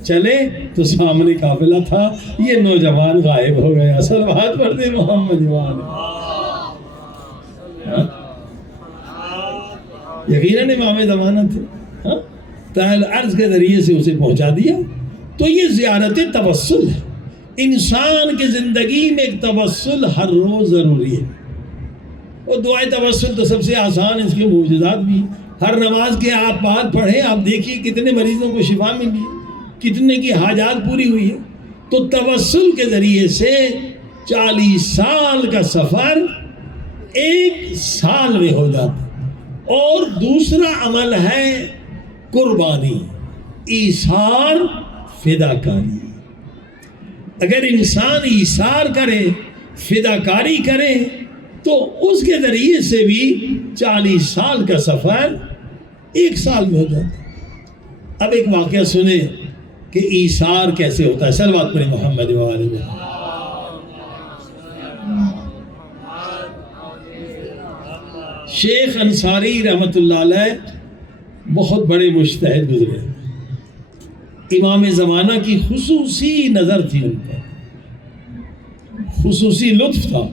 چلے تو سامنے قافلہ تھا، یہ نوجوان غائب ہو گیا. صلوات پڑھ دے محمد والے. یقیناً امام زمانہ تھے، تحل عرض کے ذریعے سے اسے پہنچا دیا. تو یہ زیارت توسل ہے. انسان کی زندگی میں ایک توسل ہر روز ضروری ہے. اور دعائے توسل تو سب سے آسان ہے، اس کے معجزات بھی. ہر نماز کے آپ بات پڑھیں، آپ دیکھیے کتنے مریضوں کو شفا ملی ہے، کتنے کی حاجات پوری ہوئی ہے. تو توسل کے ذریعے سے 40 سال کا سفر 1 سال میں ہو جاتا. اور دوسرا عمل ہے قربانی، ایثار، فداکاری. اگر انسان ایثار کرے، فداکاری کرے، تو اس کے ذریعے سے بھی 40 سال کا سفر 1 سال میں ہو جاتا. اب ایک واقعہ سنیں کہ ایثار کیسے ہوتا ہے. صلوات پڑھیں محمد وآلہ وسلم. شیخ انصاری رحمۃ اللہ علیہ بہت بڑے مجتہد گزرے. امام زمانہ کی خصوصی نظر تھی ان پر، خصوصی لطف تھا.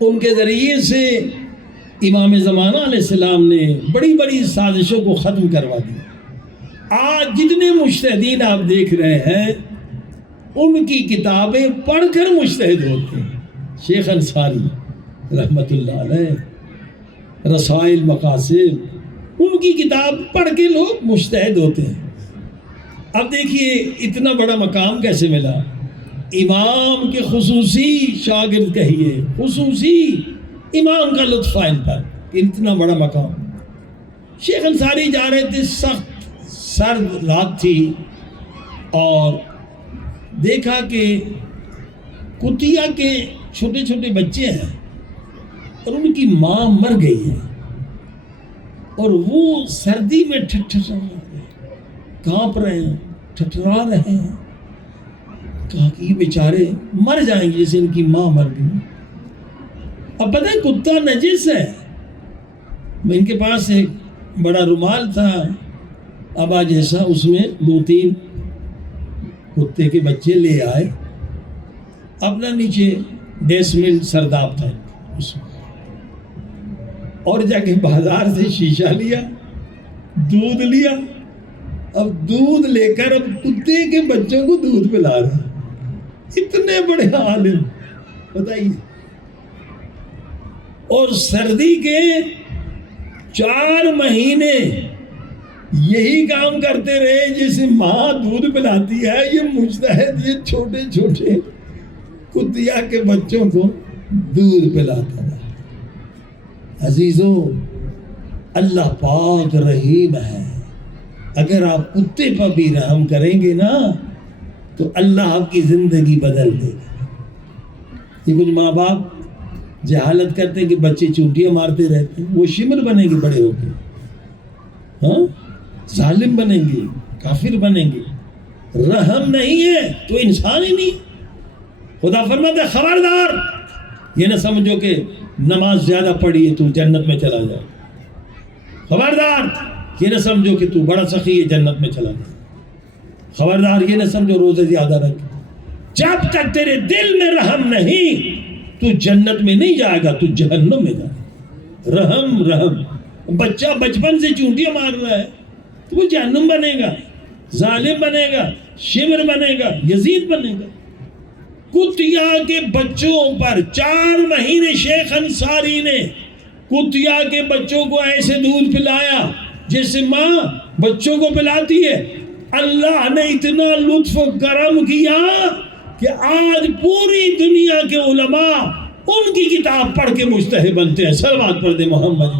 ان کے ذریعے سے امام زمانہ علیہ السلام نے بڑی بڑی سازشوں کو ختم کروا دیا. آج جتنے مجتہدین آپ دیکھ رہے ہیں ان کی کتابیں پڑھ کر مجتہد ہوتے ہیں. شیخ انصاری رحمۃ اللہ علیہ، رسائل مقاصد، ان کی کتاب پڑھ کے لوگ مجتہد ہوتے ہیں. اب دیکھیے اتنا بڑا مقام کیسے ملا. امام کے خصوصی شاگرد کہیے، خصوصی امام کا لطف ان پر، اتنا بڑا مقام. شیخ انصاری جا رہے تھے، سخت سرد رات تھی اور دیکھا کہ کتیا کے چھوٹے چھوٹے بچے ہیں اور ان کی ماں مر گئی ہے اور وہ سردی میں ٹھٹھرا رہے ہیں، کانپ رہے ہیں، ٹھٹھرا رہے ہیں. کہا کہ یہ بیچارے مر جائیں گے جیسے ان کی ماں مر گئی. اب پتہ ہے کتا نجس ہے. میں ان کے پاس ایک بڑا رومال تھا ابا جیسا، اس میں 2-3 کتے کے بچے لے آئے. اپنا نیچے ڈیسمل سرداب تھا اس میں، اور جا کے بازار سے شیشہ لیا، دودھ لیا. اب دودھ لے کر اب کتے کے بچوں کو دودھ پلا رہا. اتنے بڑے عالم بتائیے. اور سردی کے 4 مہینے یہی کام کرتے رہے جیسے ماں دودھ پلاتی ہے. یہ مجتہد یہ چھوٹے چھوٹے کتیا کے بچوں کو دودھ پلاتا رہا. عزیزوں، اللہ پاک رحیم ہے. اگر آپ کتے پر بھی رحم کریں گے نا تو اللہ آپ کی زندگی بدل دے گا. یہ کچھ ماں باپ جہالت کرتے ہیں کہ بچے چونٹیاں مارتے رہتے ہیں، وہ شمر بنیں گے بڑے ہو کے، ہاں ظالم بنیں گے، کافر بنیں گے. رحم نہیں ہے تو انسان ہی نہیں. خدا فرماتا ہے خبردار یہ نہ سمجھو کہ نماز زیادہ پڑھی ہے تو جنت میں چلا جائے. خبردار یہ نہ سمجھو کہ تو بڑا سخی ہے جنت میں چلا جائے. خبردار یہ نہ سمجھو روزے زیادہ رکھ. جب تک تیرے دل میں رحم نہیں تو جنت میں نہیں جائے گا، تو جہنم میں جائے گا. رحم رحم. بچہ بچپن سے چونٹیاں مار رہا ہے تو وہ جہنم بنے گا، ظالم بنے گا، شمر بنے گا، یزید بنے گا. کتیا کے بچوں پر 4 مہینے شیخ انصاری نے کتیا کے بچوں کو ایسے دودھ پلایا جیسے ماں بچوں کو پلاتی ہے. اللہ نے اتنا لطف و کرم کیا کہ آج پوری دنیا کے علماء ان کی کتاب پڑھ کے مجتہد بنتے ہیں. صلوات پڑھ دے محمد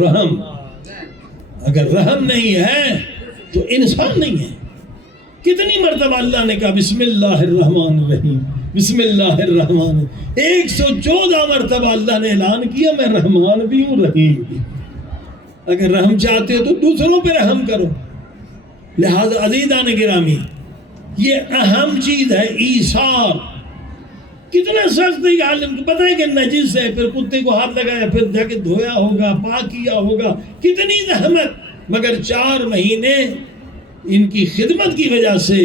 رحم. اگر رحم نہیں ہے تو انسان نہیں ہے. کتنی مرتبہ اللہ نے کہا بسم اللہ الرحمن الرحیم، بسم اللہ الرحمن. 114 مرتبہ اللہ نے اعلان کیا میں رحمان بھی ہوں رحیم بھی. اگر رحم چاہتے ہو تو دوسروں پہ رحم کرو. لہذا عزیزان گرامی، یہ اہم چیز ہے ایثار. کتنا سخت ہے. عالم کو پتہ ہے کہ نجس ہے، پھر کتے کو ہاتھ لگایا، پھر جا کے دھویا ہوگا، پاک کیا ہوگا، کتنی زحمت. مگر 4 مہینے ان کی خدمت کی وجہ سے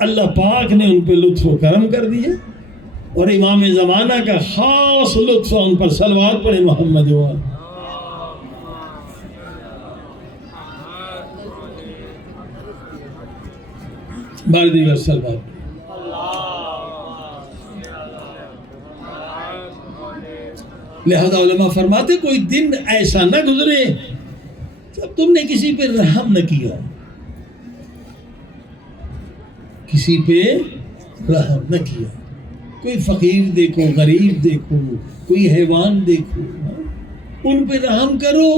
اللہ پاک نے ان پہ لطف و کرم کر دیا. اور امام زمانہ کا خاص لطف ان پر. صلوات پڑھے محمد و باردی و صلوات. لہذا علماء فرماتے کوئی دن ایسا نہ گزرے جب تم نے کسی پہ رحم نہ کیا، کسی پہ رحم نہ کیا. کوئی فقیر دیکھو، غریب دیکھو، کوئی حیوان دیکھو، ان پہ رحم کرو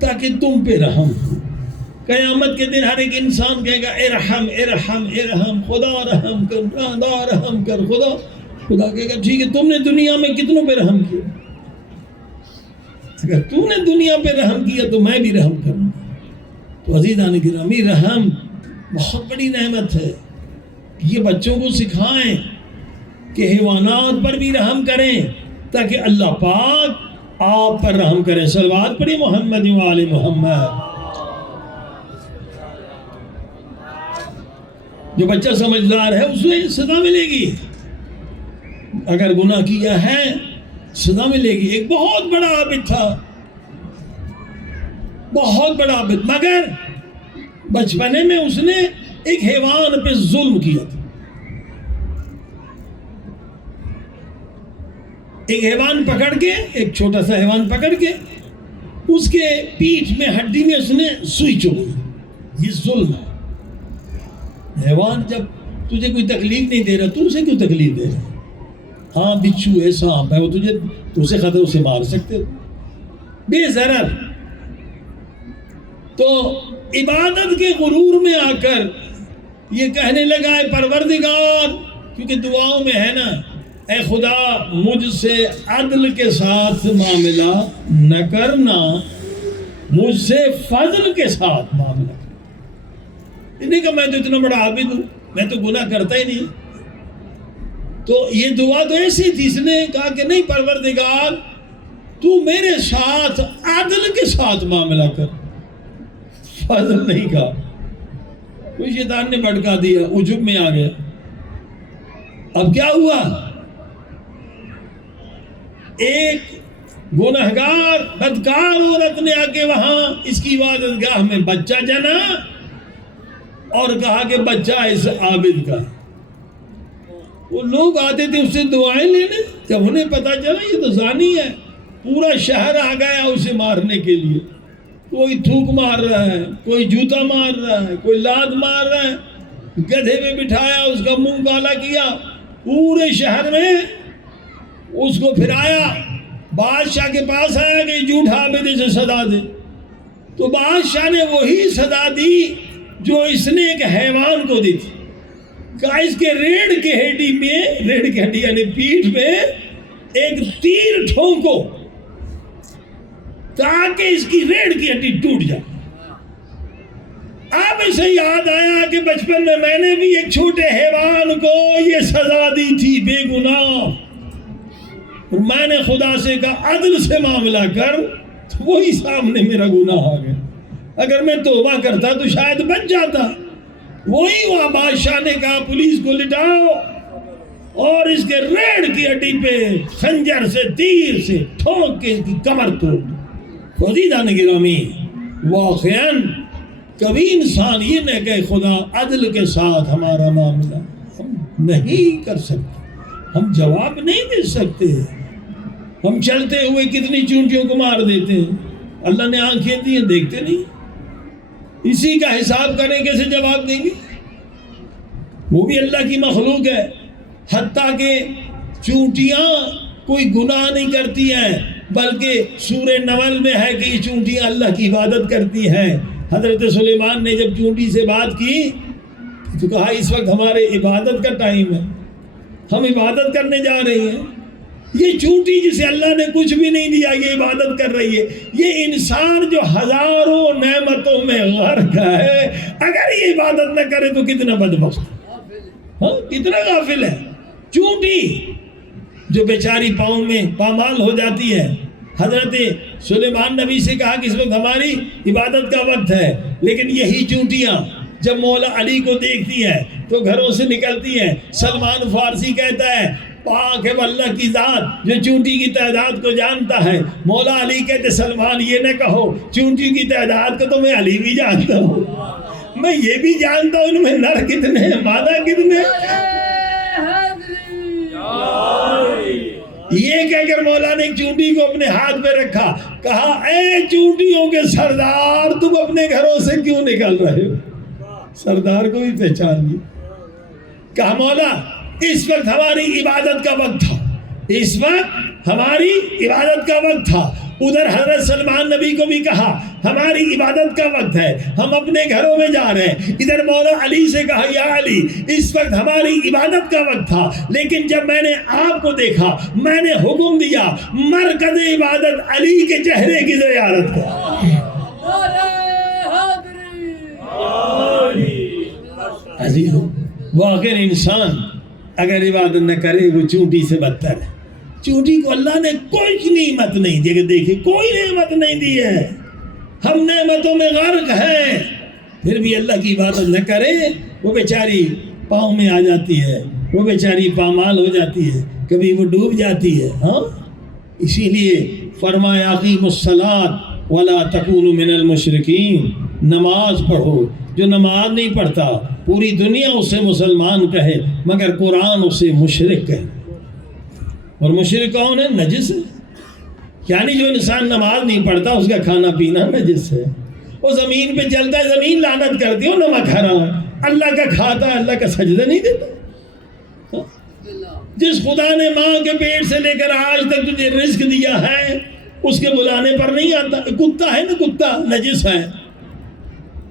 تاکہ تم پہ رحم ہو. قیامت کے دن ہر ایک انسان کہے گا ارحم ارحم ارحم، خدا رحم کر، خدا رحم کر. خدا کہے گا ٹھیک ہے، تم نے دنیا میں کتنوں پہ رحم کیا؟ اگر تو نے دنیا پہ رحم کیا تو میں بھی رحم کروں گا. تو عزیزان گرامی، رحم بہت بڑی نعمت ہے. یہ بچوں کو سکھائیں کہ حیوانات پر بھی رحم کریں تاکہ اللہ پاک آپ پر رحم کریں. صلوات پڑھی محمد و آل محمد. جو بچہ سمجھدار ہے اسے سزا ملے گی، اگر گناہ کیا ہے سزا ملے گی. ایک بہت بڑا عابد تھا، بہت بڑا عابد، مگر بچپنے میں اس نے ایک حیوان پہ ظلم کیا تھا. ایک حیوان پکڑ کے، ایک چھوٹا سا حیوان پکڑ کے اس کے پیٹھ میں ہڈی میں اس نے سوئی چبھائی. یہ ظلم ہے. حیوان جب تجھے کوئی تکلیف نہیں دے رہا تو اسے کیوں تکلیف دے رہا؟ ہاں بچھو ہے، سانپ ہے، وہ تجھے خطرے اسے مار سکتے بے ضرر. تو عبادت کے غرور میں آ کر یہ کہنے لگا ہے پروردگار، کیونکہ دعاؤں میں ہے نا، اے خدا مجھ سے عدل کے ساتھ معاملہ نہ کرنا، مجھ سے فضل کے ساتھ معاملہ کرنا۔ نہیں کہ میں تو اتنا بڑا عابد ہوں، میں تو گناہ کرتا ہی نہیں۔ تو یہ دعا تو ایسی تھی، اس نے کہا کہ نہیں پروردگار تو میرے ساتھ عدل کے ساتھ معاملہ کر، فضل نہیں کہا۔ کوئی شیطان نے بھڑکا دیا، عجب میں آ گیا۔ اب کیا ہوا؟ ایک گنہگار بدکار عورت نے آ کے وہاں اس کی عبادت گاہ میں بچہ جنا اور کہا کہ بچہ اس عابد کا۔ وہ لوگ آتے تھے اس سے دعائیں لینے، جب انہیں پتا چلا یہ تو زانی ہے، پورا شہر آ گیا اسے مارنے کے لیے۔ کوئی تھوک مار رہا ہے، کوئی جوتا مار رہا ہے، کوئی لات مار رہا ہے، گدھے میں بٹھایا، اس کا منہ کالا کیا، پورے شہر میں اس کو پھرایا۔ بادشاہ کے پاس آیا کہ جھوٹا عابد سے سزا دے، تو بادشاہ نے وہی سزا دی جو اس نے ایک حیوان کو دی تھی۔ کہا اس کے ریڑھ کی ہڈی میں، ریڑھ کی ہڈی یعنی پیٹھ میں ایک تیر ٹھونکو تاکہ اس کی ریڑھ کی ہڈی ٹوٹ جائے۔ اب اسے یاد آیا کہ بچپن میں نے بھی ایک چھوٹے حیوان کو یہ سزا دی تھی بے گناہ، اور میں نے خدا سے کہا عدل سے معاملہ کر، تو وہی سامنے میرا گناہ آ گیا۔ اگر میں توبہ کرتا تو شاید بچ جاتا۔ وہی وہاں بادشاہ نے کہا پولیس کو لٹاؤ اور اس کے ریڑھ کی ہڈی پہ خنجر سے، تیر سے ٹھونک کے اس کی کمر توڑ دو۔ عزیزان گرامی، واقعاً کبھی انسان یہ نہ کہ خدا عدل کے ساتھ ہمارا معاملہ، ہم نہیں کر سکتے، ہم جواب نہیں دے سکتے۔ ہم چلتے ہوئے کتنی چونٹیوں کو مار دیتے ہیں، اللہ نے آنکھیں دی ہیں دیکھتے نہیں، اسی کا حساب کریں کیسے جواب دیں گے؟ وہ بھی اللہ کی مخلوق ہے۔ حتیٰ کہ چونٹیاں کوئی گناہ نہیں کرتی ہیں، بلکہ سورہ نمل میں ہے کہ یہ چونٹیاں اللہ کی عبادت کرتی ہیں۔ حضرت سلیمان نے جب چونٹی سے بات کی تو کہا اس وقت ہمارے عبادت کا ٹائم ہے، ہم عبادت کرنے جا رہے ہیں۔ یہ چونٹی جسے اللہ نے کچھ بھی نہیں دیا یہ عبادت کر رہی ہے۔ یہ انسان جو ہزاروں نعمتوں میں غرق ہے، اگر یہ عبادت نہ کرے تو کتنا بدبخت ہے، ہاں کتنا غافل ہے۔ چونٹی جو بیچاری پاؤں میں پامال ہو جاتی ہے، حضرت سلیمان نبی سے کہا کہ اس وقت ہماری عبادت کا وقت ہے، لیکن یہی چونٹیاں جب مولا علی کو دیکھتی ہیں تو گھروں سے نکلتی ہیں۔ سلمان فارسی کہتا ہے پاک ہے وہ اللہ کی ذات جو چونٹی کی تعداد کو جانتا ہے۔ مولا علی کہتے سلمان یہ نہ کہو چونٹی کی تعداد کو تو میں علی بھی جانتا ہوں، میں یہ بھی جانتا ہوں ان میں نر کتنے ہیں مادہ کتنے۔ یہ کہہ کر مولا نے چونٹی کو اپنے ہاتھ پہ رکھا، کہا اے چونٹیوں کے سردار تم اپنے گھروں سے کیوں نکل رہے ہو؟ سردار کو بھی پہچان لیا۔ کہا مولا اس وقت ہماری عبادت کا وقت تھا، اس وقت ہماری عبادت کا وقت تھا۔ ادھر حضرت سلمان نبی کو بھی کہا ہماری عبادت کا وقت ہے، ہم اپنے گھروں میں جا رہے ہیں۔ ادھر مولا علی سے کہا یا علی اس وقت ہماری عبادت کا وقت تھا، لیکن جب میں نے آپ کو دیکھا میں نے حکم دیا مرکز عبادت علی کے چہرے کی زیارت کرو۔ عزیزو واقعی انسان اگر عبادت نہ کرے وہ چونٹی سے بدتر ہے۔ چونٹی کو اللہ نے کوئی نعمت نہیں دی، دیکھیں کوئی نعمت نہیں دی ہے، ہم نعمتوں میں غرق ہیں، پھر بھی اللہ کی عبادت نہ کرے وہ بیچاری پاؤں میں آ جاتی ہے، وہ بیچاری پامال ہو جاتی ہے، کبھی وہ ڈوب جاتی ہے۔ ہاں اسی لیے فرمایا اقیموا الصلاۃ ولا تکونوا من المشرکین، نماز پڑھو۔ جو نماز نہیں پڑھتا پوری دنیا اسے مسلمان کہے مگر قرآن اسے مشرک کہے، اور مشرک کون ہے؟ نجس ہے، یعنی جو انسان نماز نہیں پڑھتا اس کا کھانا پینا نجس ہے۔ وہ زمین پہ چلتا ہے زمین لعنت کرتی ہے، وہ نمک حرام، اللہ کا کھاتا ہے اللہ کا سجدہ نہیں دیتا۔ جس خدا نے ماں کے پیٹ سے لے کر آج تک تجھے رزق دیا ہے اس کے بلانے پر نہیں آتا۔ کتا ہے نا، کتا نجس ہے،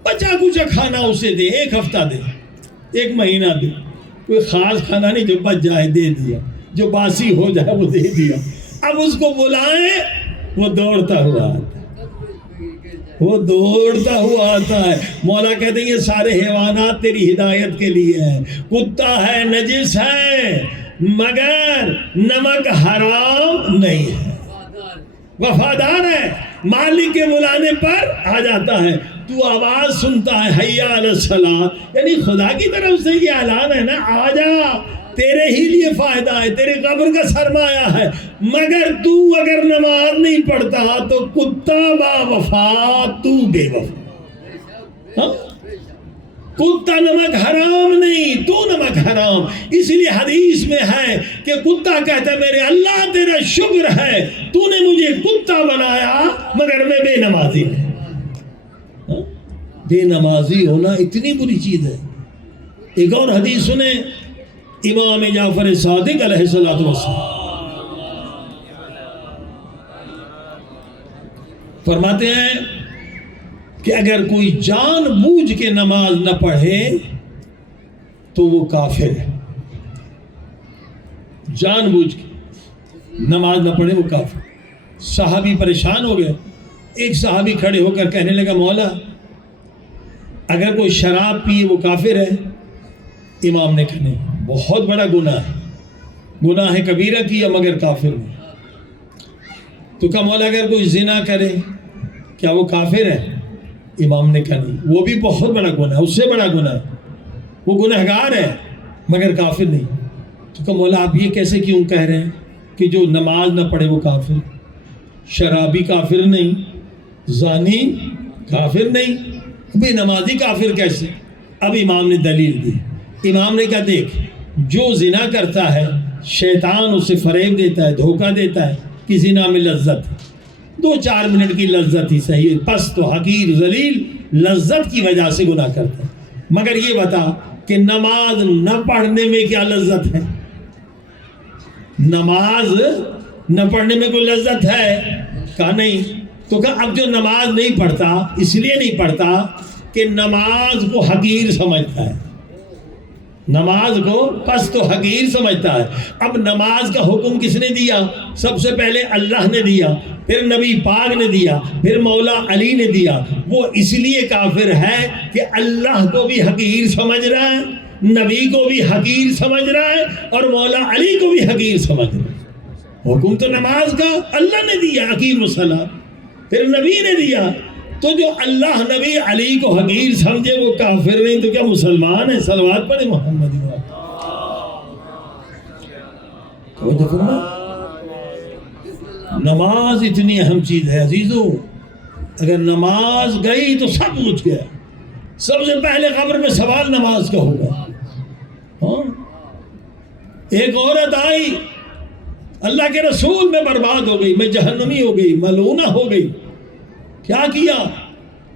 بچا کچھ کھانا اسے دے، 1 ہفتہ دے، 1 مہینہ دے، کوئی خاص کھانا نہیں جو بچ جائے دے دیا، جو باسی ہو جائے وہ دے دیا۔ اب اس کو بلائیں وہ دوڑتا ہوا آتا ہے، وہ دوڑتا ہوا آتا ہے۔ مولا کہتے ہیں یہ سارے حیوانات تیری ہدایت کے لیے ہیں، کتا ہے نجس ہے مگر نمک حرام نہیں ہے، وفادار ہے، مالک کے بلانے پر آ جاتا ہے۔ تو آواز سنتا ہے حی علی الصلاۃ، یعنی خدا کی طرف سے یہ اعلان ہے نا، آ جا، تیرے ہی لیے فائدہ ہے، تیرے قبر کا سرمایہ ہے۔ مگر تو اگر نماز نہیں پڑھتا تو کتا با وفا، تو بے وفا۔ ہاں؟ کتا نمک حرام نہیں، تو نمک حرام۔ اس لیے حدیث میں ہے کہ کتا کہتا ہے میرے اللہ تیرا شکر ہے تو نے مجھے کتا بنایا مگر میں بے نمازی ہوں۔ بے نمازی ہونا اتنی بری چیز ہے۔ ایک اور حدیث سنیں، امام جعفر صادق علیہ الصلوۃ والسلام فرماتے ہیں کہ اگر کوئی جان بوجھ کے نماز نہ پڑھے تو وہ کافر ہے۔ جان بوجھ کے نماز نہ پڑھے وہ کافر۔ صحابی پریشان ہو گئے، ایک صحابی کھڑے ہو کر کہنے لگا مولا اگر کوئی شراب پیے وہ کافر ہے؟ امام نے کہا نہیں، بہت بڑا گناہ ہے، گناہ کبیرہ کیا مگر کافر نہیں۔ تو کہا مولا اگر کوئی زنا کرے کیا وہ کافر ہے؟ امام نے کہا نہیں، وہ بھی بہت بڑا گناہ ہے، اس سے بڑا گناہ ہے، وہ گنہگار ہے مگر کافر نہیں۔ تو کہا مولا آپ یہ کیسے کیوں کہہ رہے ہیں کہ جو نماز نہ پڑھے وہ کافر؟ شرابی کافر نہیں، زانی کافر نہیں، بے نمازی کافر کیسے؟ اب امام نے دلیل دی۔ امام نے کہا دیکھ، جو زنا کرتا ہے شیطان اسے فریب دیتا ہے، دھوکہ دیتا ہے کہ زنا میں لذت ہے، 2-4 منٹ کی لذت ہی صحیح ہے، پس تو حقیر ذلیل لذت کی وجہ سے گناہ کرتا ہے۔ مگر یہ بتا کہ نماز نہ پڑھنے میں کیا لذت ہے؟ نماز نہ پڑھنے میں کوئی لذت ہے؟ کہا نہیں۔ تو کہا اب جو نماز نہیں پڑھتا اس لیے نہیں پڑھتا کہ نماز کو حقیر سمجھتا ہے، نماز کو پس تو حقیر سمجھتا ہے۔ اب نماز کا حکم کس نے دیا؟ سب سے پہلے اللہ نے دیا، پھر نبی پاک نے دیا، پھر مولا علی نے دیا۔ وہ اس لیے کافر ہے کہ اللہ کو بھی حقیر سمجھ رہا ہے، نبی کو بھی حقیر سمجھ رہا ہے اور مولا علی کو بھی حقیر سمجھ رہا ہے۔ حکم تو نماز کا اللہ نے دیا، اقیموا الصلاۃ، پھر نبی نے دیا۔ تو جو اللہ نبی علی کو حقیر سمجھے وہ کافر نہیں تو کیا مسلمان ہے؟ صلوات پڑھیں محمد۔ نماز اتنی اہم چیز ہے عزیزو، اگر نماز گئی تو سب کچھ گیا۔ سب سے پہلے قبر میں سوال نماز کا ہوگا۔ ہاں؟ ایک عورت آئی اللہ کے رسول میں برباد ہو گئی، میں جہنمی ہو گئی، ملعونہ ہو گئی۔ کیا کیا؟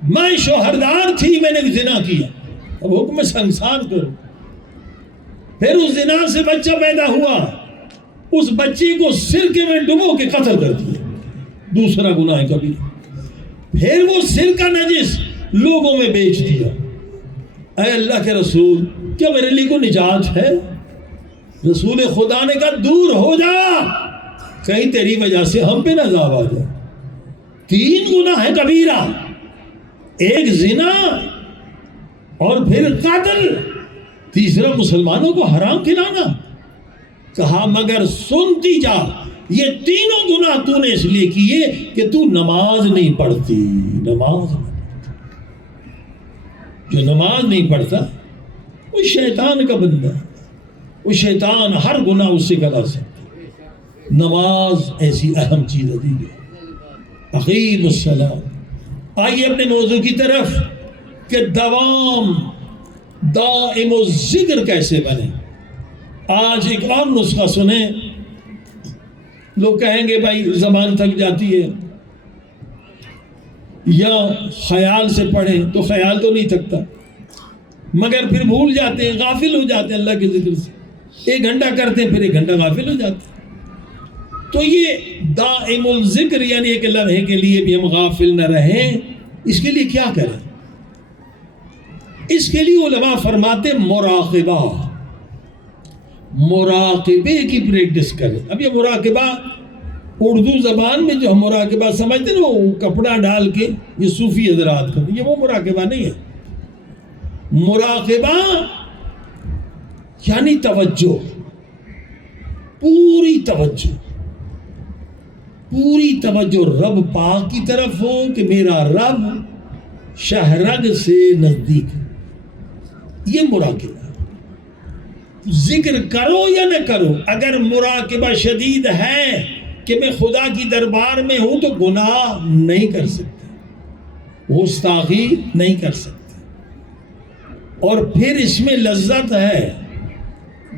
میں شوہردار تھی، میں نے زنا کیا، اب حکم سنسار کرو۔ پھر اس زنا سے بچہ پیدا ہوا، اس بچی کو سرکے میں ڈبو کے قتل کر دیا، دوسرا گناہ کبیرہ۔ پھر وہ سرکہ نجس لوگوں میں بیچ دیا۔ اے اللہ کے رسول کیا میرے لیے کوئی نجات ہے؟ رسول خدا نے کہا دور ہو جا، کہیں تیری وجہ سے ہم پہ نہ عذاب آ جائے۔ 3 گناہ ہے کبیرہ، ایک زنا اور پھر قتل، تیسرا مسلمانوں کو حرام کھلانا۔ کہا مگر سنتی جا، یہ تینوں گناہ تو نے اس لیے کیے کہ تو نماز نہیں پڑھتی۔ نماز جو نماز نہیں پڑھتا وہ شیطان کا بندہ، وہ شیطان ہر گناہ اس سے کرا سکتا۔ نماز ایسی اہم چیز ہے۔ اقیم الصلاۃ۔ آئیے اپنے موضوع کی طرف کہ دوام دائم الذکر کیسے بنے۔ آج ایک اور نسخہ سنیں، لوگ کہیں گے بھائی زبان تھک جاتی ہے، یا خیال سے پڑھیں تو خیال تو نہیں تھکتا، مگر پھر بھول جاتے ہیں، غافل ہو جاتے ہیں اللہ کے ذکر سے۔ 1 گھنٹہ کرتے ہیں پھر 1 گھنٹہ غافل ہو جاتے ہیں۔ تو یہ دائم الذکر یعنی ایک لمحے کے لیے بھی ہم غافل نہ رہیں، اس کے لیے کیا کریں؟ اس کے لیے علماء فرماتے مراقبہ، مراقبے کی پریکٹس کریں. اب یہ مراقبہ اردو زبان میں جو ہم مراقبہ سمجھتے ہیں نا، وہ کپڑا ڈال کے یہ صوفی حضرات کرتے، یہ وہ مراقبہ نہیں ہے. مراقبہ یعنی توجہ، پوری توجہ، پوری توجہ رب پاک کی طرف ہو کہ میرا رب شہرگ سے نزدیک ہے. یہ مراقبہ. ذکر کرو یا نہ کرو، اگر مراقبہ شدید ہے کہ میں خدا کی دربار میں ہوں تو گناہ نہیں کر سکتے، گستاخی نہیں کر سکتے. اور پھر اس میں لذت ہے،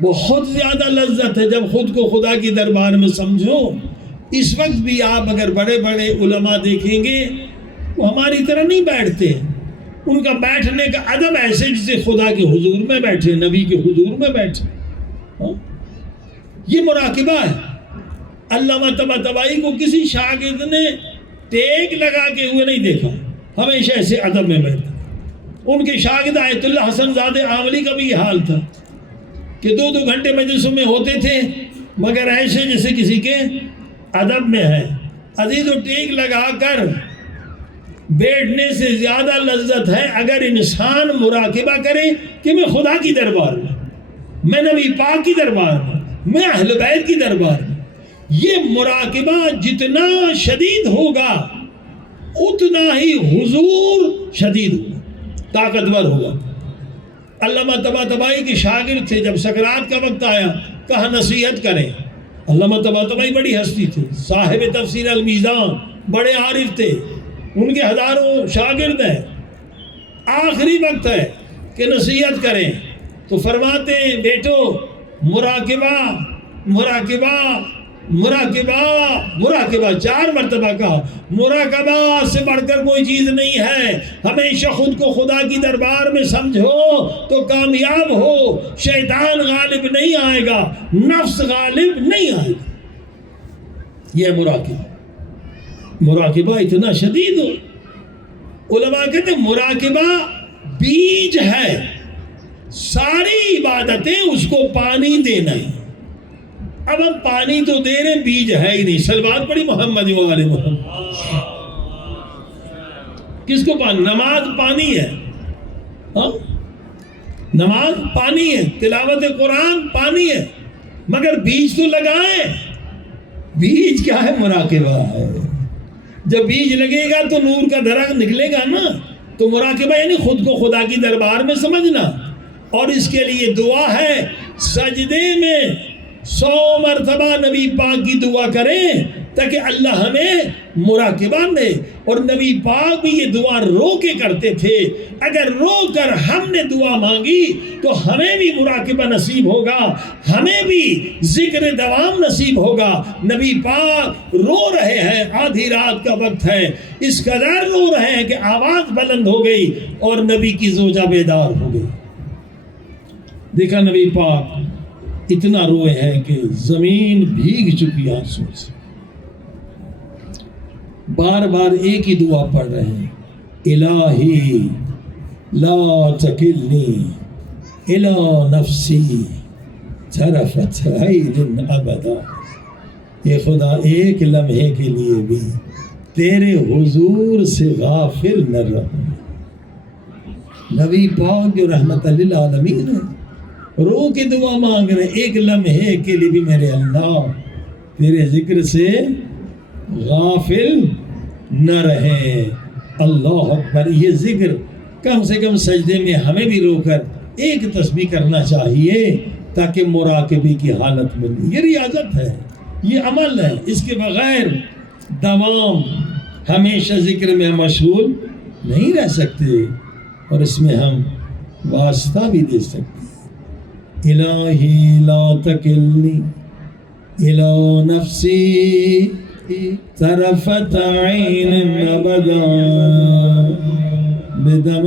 بہت زیادہ لذت ہے جب خود کو خدا کی دربار میں سمجھو. اس وقت بھی آپ اگر بڑے بڑے علماء دیکھیں گے وہ ہماری طرح نہیں بیٹھتے. ان کا بیٹھنے کا ادب ایسے جسے خدا کے حضور میں بیٹھے، نبی کے حضور میں بیٹھے. یہ مراقبہ ہے. علامہ طباطبائی کو کسی شاگرد نے ٹیک لگا کے ہوئے نہیں دیکھا، ہمیشہ ایسے ادب میں بیٹھا. ان کے شاگرد آیت اللہ حسن زادہ آملی کا بھی یہ حال تھا کہ 2 گھنٹے مجلسوں میں ہوتے تھے مگر ایسے جیسے کسی کے ادب میں ہے. عزیز و ٹیک لگا کر بیٹھنے سے زیادہ لذت ہے اگر انسان مراقبہ کرے کہ میں خدا کی دربار میں نبی پاک کی دربار میں اہل بیت کی دربار میں. یہ مراقبہ جتنا شدید ہوگا اتنا ہی حضور شدید ہوگا، طاقتور ہوگا. علامہ طباطبائی کے شاگرد تھے، جب سکرات کا وقت آیا کہا نصیحت کریں. علامہ طباطبائی بڑی ہستی تھے، صاحب تفسیر المیزان، بڑے عارف تھے، ان کے ہزاروں شاگرد ہیں. آخری وقت ہے کہ نصیحت کریں تو فرماتے ہیں بیٹو مراقبہ مراقبہ مراقبہ مراقبہ 4 مرتبہ کہا. مراقبہ سے بڑھ کر کوئی چیز نہیں ہے. ہمیشہ خود کو خدا کی دربار میں سمجھو تو کامیاب ہو. شیطان غالب نہیں آئے گا، نفس غالب نہیں آئے گا. یہ مراقبہ. مراقبہ اتنا شدید ہو، علماء کہتے ہیں مراقبہ بیج ہے، ساری عبادتیں اس کو پانی دینا ہے. اب ہم پانی تو دے رہے ہیں، بیج ہے ہی نہیں. صلوات پڑھی محمد والے محمد. کس کو پانی؟ نماز پانی ہے، ہاں نماز پانی ہے، تلاوت قرآن پانی ہے، مگر بیج تو لگائیں. بیج کیا ہے؟ مراقبہ ہے. جب بیج لگے گا تو نور کا درخت نکلے گا نا. تو مراقبہ یعنی خود کو خدا کی دربار میں سمجھنا. اور اس کے لیے دعا ہے، سجدے میں 100 مرتبہ نبی پاک کی دعا کریں تاکہ اللہ ہمیں مراقبہ دے. اور نبی پاک بھی یہ دعا رو کے کرتے تھے. اگر رو کر ہم نے دعا مانگی تو ہمیں بھی مراقبہ نصیب ہوگا، ہمیں بھی ذکر دوام نصیب ہوگا. نبی پاک رو رہے ہیں، آدھی رات کا وقت ہے، اس قدر رو رہے ہیں کہ آواز بلند ہو گئی اور نبی کی زوجہ بیدار ہو گئی. دیکھا نبی پاک اتنا روئے ہیں کہ زمین بھیگ چکی آنسو سے. بار بار ایک ہی دعا پڑھ رہے ہیں، الہی لا تکلنی الی نفسی طرفت عین ابدا. یہ خدا ایک لمحے کے لیے بھی تیرے حضور سے غافل نہ رہوں. نبی پاک جو رحمت للعالمین ہے، رو کے دعا مانگ رہے، ایک لمحے کے لیے بھی میرے اللہ تیرے ذکر سے غافل نہ رہے. اللہ اکبر. یہ ذکر کم سے کم سجدے میں ہمیں بھی رو کر ایک تسبیح کرنا چاہیے تاکہ مراقبے کی حالت میں. یہ ریاضت ہے، یہ عمل ہے، اس کے بغیر دوام ہمیشہ ذکر میں مشغول نہیں رہ سکتے اور اس میں ہم واسطہ بھی دے سکتے. الہی لا تکلنی الی نفسی طرفت عین ابدا بدم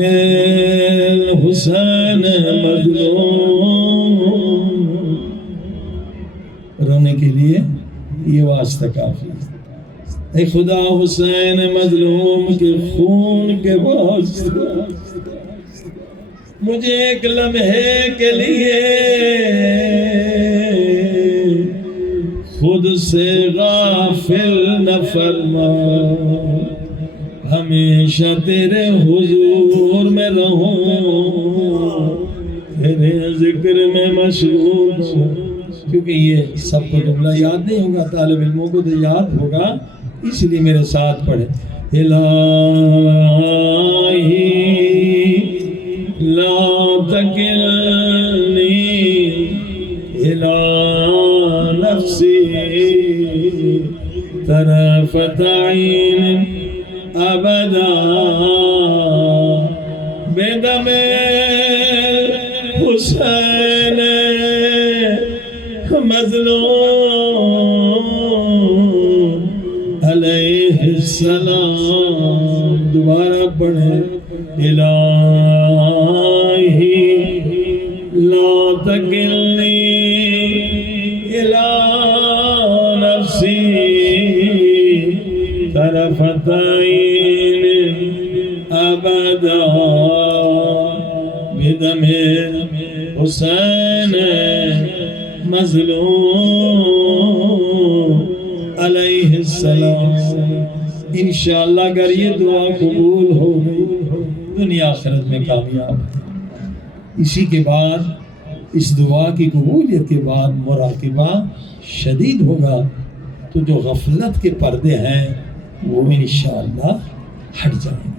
الحسین مظلوم. رونے کے لیے یہ واسطہ کافی ہے. اے خدا حسین مظلوم کے خون کے واسطے مجھے ایک لمحے کے لیے خود سے غافل نہ فرما، ہمیشہ تیرے حضور میں رہوں، تیرے ذکر میں مشغول ہوں۔ کیونکہ یہ سب کو جملہ یاد نہیں ہوگا، طالب علموں کو تو یاد ہوگا، اس لیے میرے ساتھ پڑھے۔ الہی لا تکلنی الی نفسی طرفۃ عین ابدا بدم حسین مظلوم علیہ السلام۔ دوبارہ پڑھیں۔ الہی لا تکلنی الی نفسی طرفۃ عین ابدا بدم حسین مظلوم علیہ السلام۔ انشاءاللہ اگر یہ دعا قبول ہو گئی دنیا آخرت میں کامیاب ہے۔ اسی کے بعد اس دعا کی قبولیت کے بعد مراقبہ شدید ہوگا، تو جو غفلت کے پردے ہیں وہ انشاءاللہ ہٹ جائیں گے۔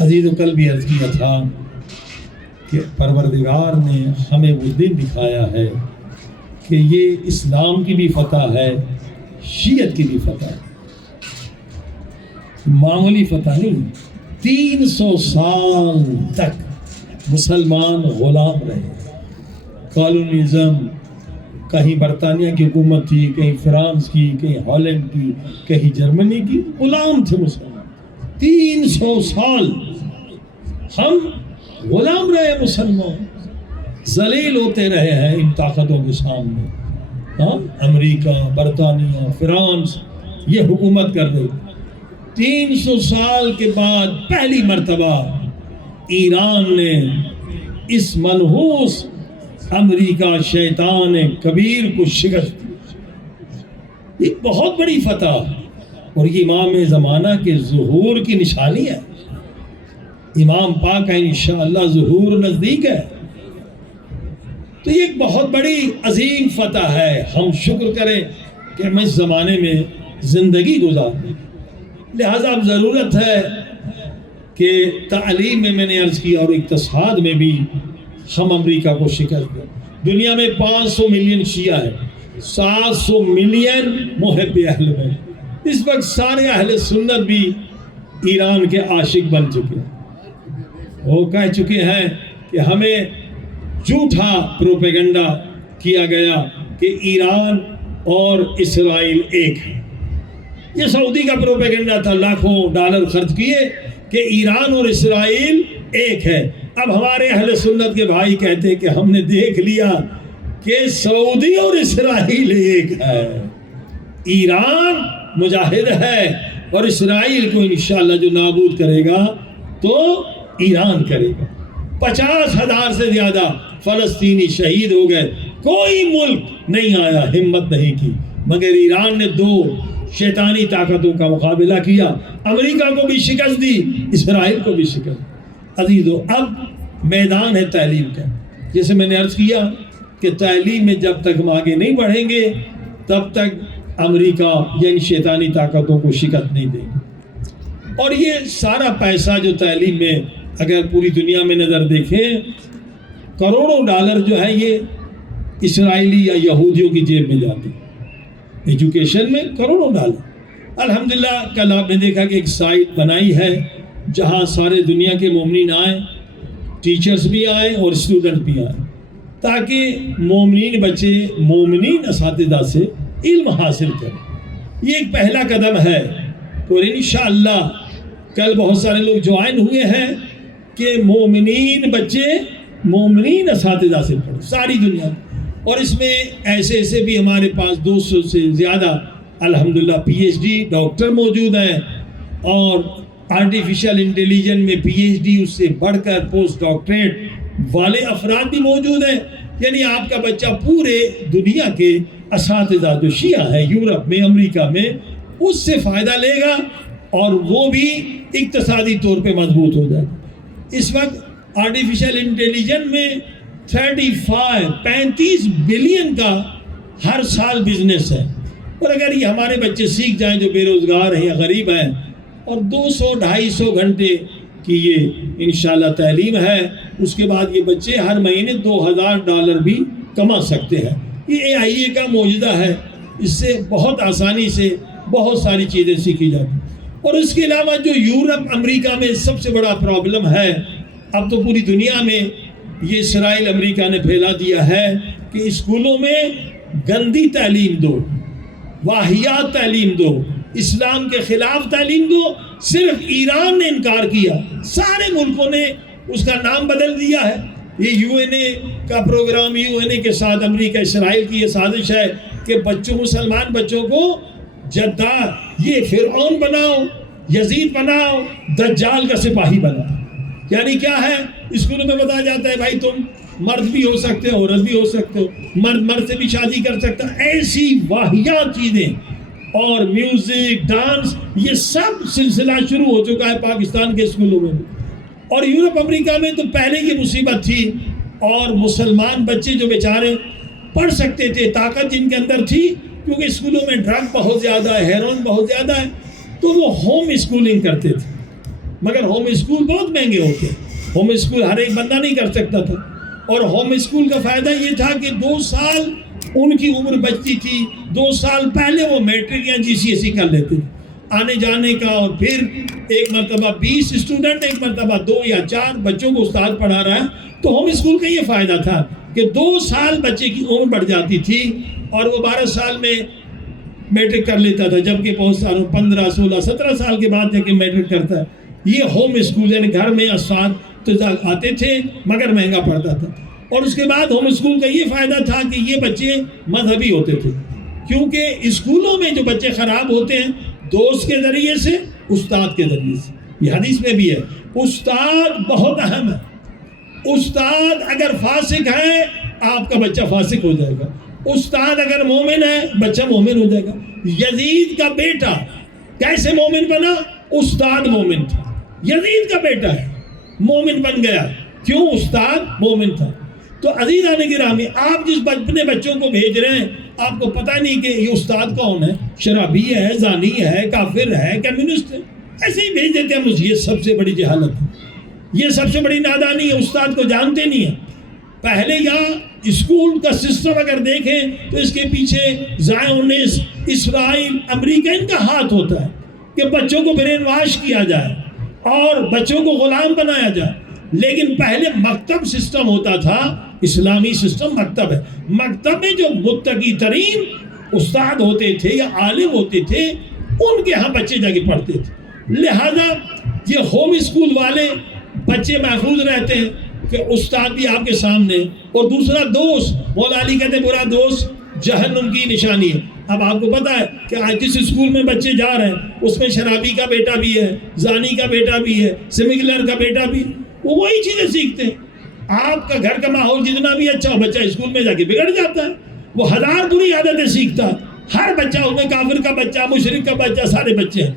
عزیز و کل بھی عرض کیا تھا کہ پروردگار نے ہمیں وہ دن دکھایا ہے کہ یہ اسلام کی بھی فتح ہے، شیعت کی بھی فتح ہے، معمولی فتح نہیں۔ 300 سال تک مسلمان غلام رہے، کالونیزم، کہیں برطانیہ کی حکومت تھی، کہیں فرانس کی، کہیں ہالینڈ کی، کہیں جرمنی کی، غلام تھے مسلمان۔ 300 سال ہم غلام رہے مسلمان، ذلیل ہوتے رہے ہیں ان طاقتوں کے سامنے۔ امریکہ، برطانیہ، فرانس یہ حکومت کر رہی۔ 300 سال کے بعد پہلی مرتبہ ایران نے اس منحوس امریکہ شیطان کبیر کو شکست دی۔ ایک بہت بڑی فتح اور یہ امام زمانہ کے ظہور کی نشانی ہے۔ امام پاک کا انشاءاللہ ظہور نزدیک ہے، تو یہ ایک بہت بڑی عظیم فتح ہے۔ ہم شکر کریں کہ ہم اس زمانے میں زندگی گزاریں۔ لہذا اب ضرورت ہے کہ تعلیم میں نے عرض کیا اور اقتصاد میں بھی ہم امریکہ کو شکست دیں۔ دنیا میں 500 ملین شیعہ ہیں، 700 ملین محب اہل بیت۔ اس وقت سارے اہل سنت بھی ایران کے عاشق بن چکے ہیں۔ وہ کہہ چکے ہیں کہ ہمیں جھوٹا پروپیگنڈا کیا گیا کہ ایران اور اسرائیل ایک ہے۔ یہ سعودی کا پروپیگنڈا تھا، لاکھوں ڈالر خرچ کیے کہ ایران اور اسرائیل ایک ہے۔ اب ہمارے اہل سنت کے بھائی کہتے ہیں کہ ہم نے دیکھ لیا کہ سعودی اور اسرائیل ایک ہے، ایران مجاہد ہے اور اسرائیل کو انشاءاللہ جو نابود کرے گا تو ایران کرے گا۔ 50,000 سے زیادہ فلسطینی شہید ہو گئے، کوئی ملک نہیں آیا، ہمت نہیں کی، مگر ایران نے 2 شیطانی طاقتوں کا مقابلہ کیا، امریکہ کو بھی شکست دی، اسرائیل کو بھی شکست۔ عزیزو اب میدان ہے تعلیم کا۔ جیسے میں نے عرض کیا کہ تعلیم میں جب تک ہم آگے نہیں بڑھیں گے تب تک امریکہ یعنی شیطانی طاقتوں کو شکست نہیں دے گی۔ اور یہ سارا پیسہ جو تعلیم میں اگر پوری دنیا میں نظر دیکھیں، کروڑوں ڈالر جو ہے یہ اسرائیلی یا یہودیوں کی جیب میں جاتی ہے۔ ایجوکیشن میں کروڑوں ڈالر۔ الحمدللہ کل آپ نے دیکھا کہ ایک سائٹ بنائی ہے جہاں سارے دنیا کے مومنین آئیں، ٹیچرز بھی آئیں اور اسٹوڈنٹ بھی آئیں، تاکہ مومنین بچے مومنین اساتذہ سے علم حاصل کریں۔ یہ ایک پہلا قدم ہے اور انشاءاللہ کل بہت سارے لوگ جوائن ہوئے ہیں کہ مومنین بچے مومنین اساتذہ سے پڑھیں ساری دنیا میں۔ اور اس میں ایسے بھی ہمارے پاس 200 سے زیادہ الحمدللہ PhD ڈاکٹر موجود ہیں، اور آرٹیفیشل انٹیلیجنس میں PhD، اس سے بڑھ کر پوسٹ ڈاکٹریٹ والے افراد بھی موجود ہیں، یعنی آپ کا بچہ پورے دنیا کے اساتذہ جو شیعہ ہیں یورپ میں، امریکہ میں، اس سے فائدہ لے گا اور وہ بھی اقتصادی طور پہ مضبوط ہو جائے گا۔ اس وقت آرٹیفیشل انٹیلیجنس میں 35 بلین کا ہر سال بزنس ہے، اور اگر یہ ہمارے بچے سیکھ جائیں جو بے روزگار ہیں یا غریب ہیں، اور 200-250 گھنٹے کی یہ انشاءاللہ تعلیم ہے، اس کے بعد یہ بچے ہر مہینے $2000 بھی کما سکتے ہیں۔ یہ AI کا معجزہ ہے، اس سے بہت آسانی سے بہت ساری چیزیں سیکھی جاتی۔ اور اس کے علاوہ جو یورپ امریکہ میں سب سے بڑا پرابلم ہے، اب تو پوری دنیا میں یہ اسرائیل امریکہ نے پھیلا دیا ہے کہ اسکولوں میں گندی تعلیم دو، واہیات تعلیم دو، اسلام کے خلاف تعلیم دو۔ صرف ایران نے انکار کیا، سارے ملکوں نے اس کا نام بدل دیا ہے۔ یہ UN کا پروگرام، UN کے ساتھ امریکہ اسرائیل کی یہ سازش ہے کہ مسلمان بچوں کو جدار، یہ فرعون بناؤ، یزید بناؤ، دجال کا سپاہی بناؤ۔ یعنی کیا ہے، اسکولوں میں بتایا جاتا ہے بھائی تم مرد بھی ہو سکتے ہو، عورت بھی ہو سکتے ہو، مرد سے بھی شادی کر سکتا، ایسی واہیات چیزیں، اور میوزک، ڈانس، یہ سب سلسلہ شروع ہو چکا ہے پاکستان کے اسکولوں میں بھی۔ اور یورپ امریکہ میں تو پہلے یہ مصیبت تھی، اور مسلمان بچے جو بیچارے پڑھ سکتے تھے، طاقت جن کے اندر تھی، کیونکہ اسکولوں میں ڈرگ بہت زیادہ ہے، ہیروئن بہت زیادہ ہے، تو وہ ہوم اسکولنگ کرتے تھے۔ مگر ہوم اسکول بہت مہنگے ہوتے، ہوم اسکول ہر ایک بندہ نہیں کر سکتا تھا۔ اور ہوم اسکول کا فائدہ یہ تھا کہ 2 سال ان کی عمر بچتی تھی، 2 سال پہلے وہ میٹرک یا GCSE کر لیتے تھے، آنے جانے کا۔ اور پھر ایک مرتبہ 20 اسٹوڈنٹ، ایک مرتبہ 2 یا 4 بچوں کو استاد پڑھا رہا ہے۔ تو ہوم اسکول کا یہ فائدہ تھا کہ 2 سال بچے کی عمر بڑھ جاتی تھی، اور وہ 12 سال میں میٹرک کر لیتا تھا، جبکہ بہت ساروں 15 16 17 سال کے بعد جا کے میٹرک کرتا ہے۔ یہ ہوم اسکول، یعنی گھر میں اساتذہ آتے تھے مگر مہنگا پڑتا تھا۔ اور اس کے بعد ہوم اسکول کا یہ فائدہ تھا کہ یہ بچے مذہبی ہوتے تھے، کیونکہ اسکولوں میں جو بچے خراب ہوتے ہیں دوست کے ذریعے سے، استاد کے ذریعے سے۔ یہ حدیث میں بھی ہے، استاد بہت اہم ہے۔ استاد اگر فاسق ہے آپ کا بچہ فاسق ہو جائے گا، استاد اگر مومن ہے بچہ مومن ہو جائے گا۔ یزید کا بیٹا کیسے مومن بنا؟ استاد مومن تھا۔ یزید کا بیٹا ہے، مومن بن گیا، کیوں؟ استاد مومن تھا۔ تو عزیزان گرامی، آپ جس اپنے بچوں کو بھیج رہے ہیں، آپ کو پتہ نہیں کہ یہ استاد کون ہے، شرابی ہے، زانی ہے، کافر ہے، کمیونسٹ ہے، ایسے ہی بھیج دیتے ہیں۔ یہ سب سے بڑی جہالت ہے، یہ سب سے بڑی نادانی ہے، استاد کو جانتے نہیں ہیں۔ پہلے یہاں اسکول کا سسٹم اگر دیکھیں تو اس کے پیچھے زائونس، اسرائیل، امریکہ، ان کا ہاتھ ہوتا ہے کہ بچوں کو برین واش کیا جائے اور بچوں کو غلام بنایا جائے۔ لیکن پہلے مکتب سسٹم ہوتا تھا، اسلامی سسٹم مکتب ہے۔ مکتب میں جو متقی ترین استاد ہوتے تھے یا عالم ہوتے تھے، ان کے ہاں بچے جا کے پڑھتے تھے۔ لہذا یہ ہوم اسکول والے بچے محفوظ رہتے ہیں کہ استاد بھی آپ کے سامنے، اور دوسرا دوست، مولا علی کہتے ہیں برا دوست جہنم کی نشانی ہے۔ اب آپ کو پتا ہے کہ آج جس اسکول میں بچے جا رہے ہیں اس میں شرابی کا بیٹا بھی ہے، زانی کا بیٹا بھی ہے، سمگلر کا بیٹا بھی ہے، وہ وہی چیزیں سیکھتے ہیں۔ آپ کا گھر کا ماحول جتنا بھی اچھا ہو، بچہ اسکول میں جا کے بگڑ جاتا ہے، وہ 1000 بری عادتیں سیکھتا ہے۔ ہر بچہ اس میں، کافر کا بچہ، مشرک کا بچہ، سارے بچے ہیں۔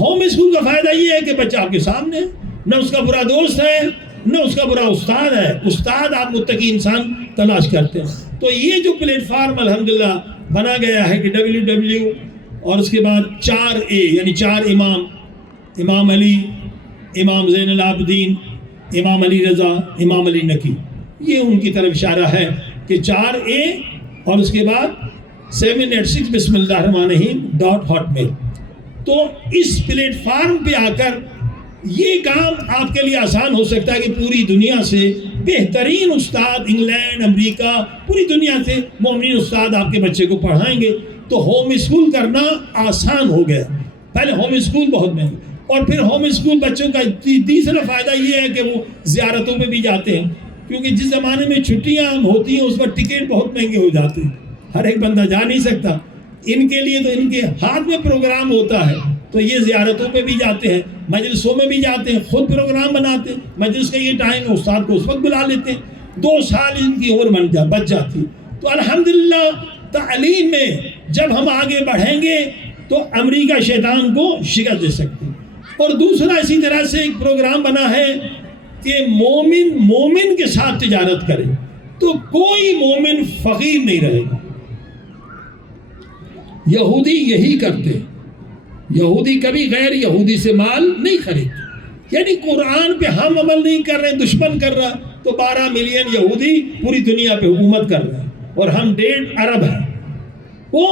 ہوم اسکول کا فائدہ یہ ہے کہ بچہ آپ کے سامنے ہے، نہ اس کا برا دوست ہے نہ اس کا برا استاد ہے۔ استاد آپ متقی انسان تلاش کرتے ہیں۔ تو یہ جو پلیٹ فارم الحمدللہ بنا گیا ہے کہ WW، اور اس کے بعد 4A یعنی 4 امام، امام علی، امام زین العابدین، امام علی رضا، امام علی نقی، یہ ان کی طرف اشارہ ہے کہ 4A، اور اس کے بعد 786 بسم اللہ الرحمن الرحیم .hotmail۔ تو اس پلیٹ فارم پہ آ کر یہ کام آپ کے لیے آسان ہو سکتا ہے کہ پوری دنیا سے بہترین استاد، انگلینڈ، امریکہ، پوری دنیا سے مومن استاد آپ کے بچے کو پڑھائیں گے۔ تو ہوم اسکول کرنا آسان ہو گیا۔ پہلے ہوم اسکول بہت مہنگے، اور پھر ہوم اسکول بچوں کا تیسرا فائدہ یہ ہے کہ وہ زیارتوں میں بھی جاتے ہیں، کیونکہ جس زمانے میں چھٹیاں ہوتی ہیں اس پر ٹکٹ بہت مہنگے ہو جاتے ہیں، ہر ایک بندہ جا نہیں سکتا۔ ان کے لیے تو ان کے ہاتھ میں پروگرام ہوتا ہے تو یہ زیارتوں پہ بھی جاتے ہیں، مجلسوں میں بھی جاتے ہیں، خود پروگرام بناتے ہیں، مجلس کا یہ ٹائم ہے، استاد کو اس وقت بلا لیتے ہیں، 2 سال ان کی عمر بچ جاتی۔ تو الحمدللہ تعلیم میں جب ہم آگے بڑھیں گے تو امریکہ شیطان کو شکست دے سکتے ہیں۔ اور دوسرا اسی طرح سے ایک پروگرام بنا ہے کہ مومن کے ساتھ تجارت کرے تو کوئی مومن فقیر نہیں رہے گا۔ یہودی یہی کرتے، یہودی کبھی غیر یہودی سے مال نہیں خریدتے، یعنی قرآن پہ ہم عمل نہیں کر رہے، دشمن کر رہا، تو 12 ملین یہودی پوری دنیا پہ حکومت کر رہے ہیں اور ہم 1.5 ارب ہیں، وہ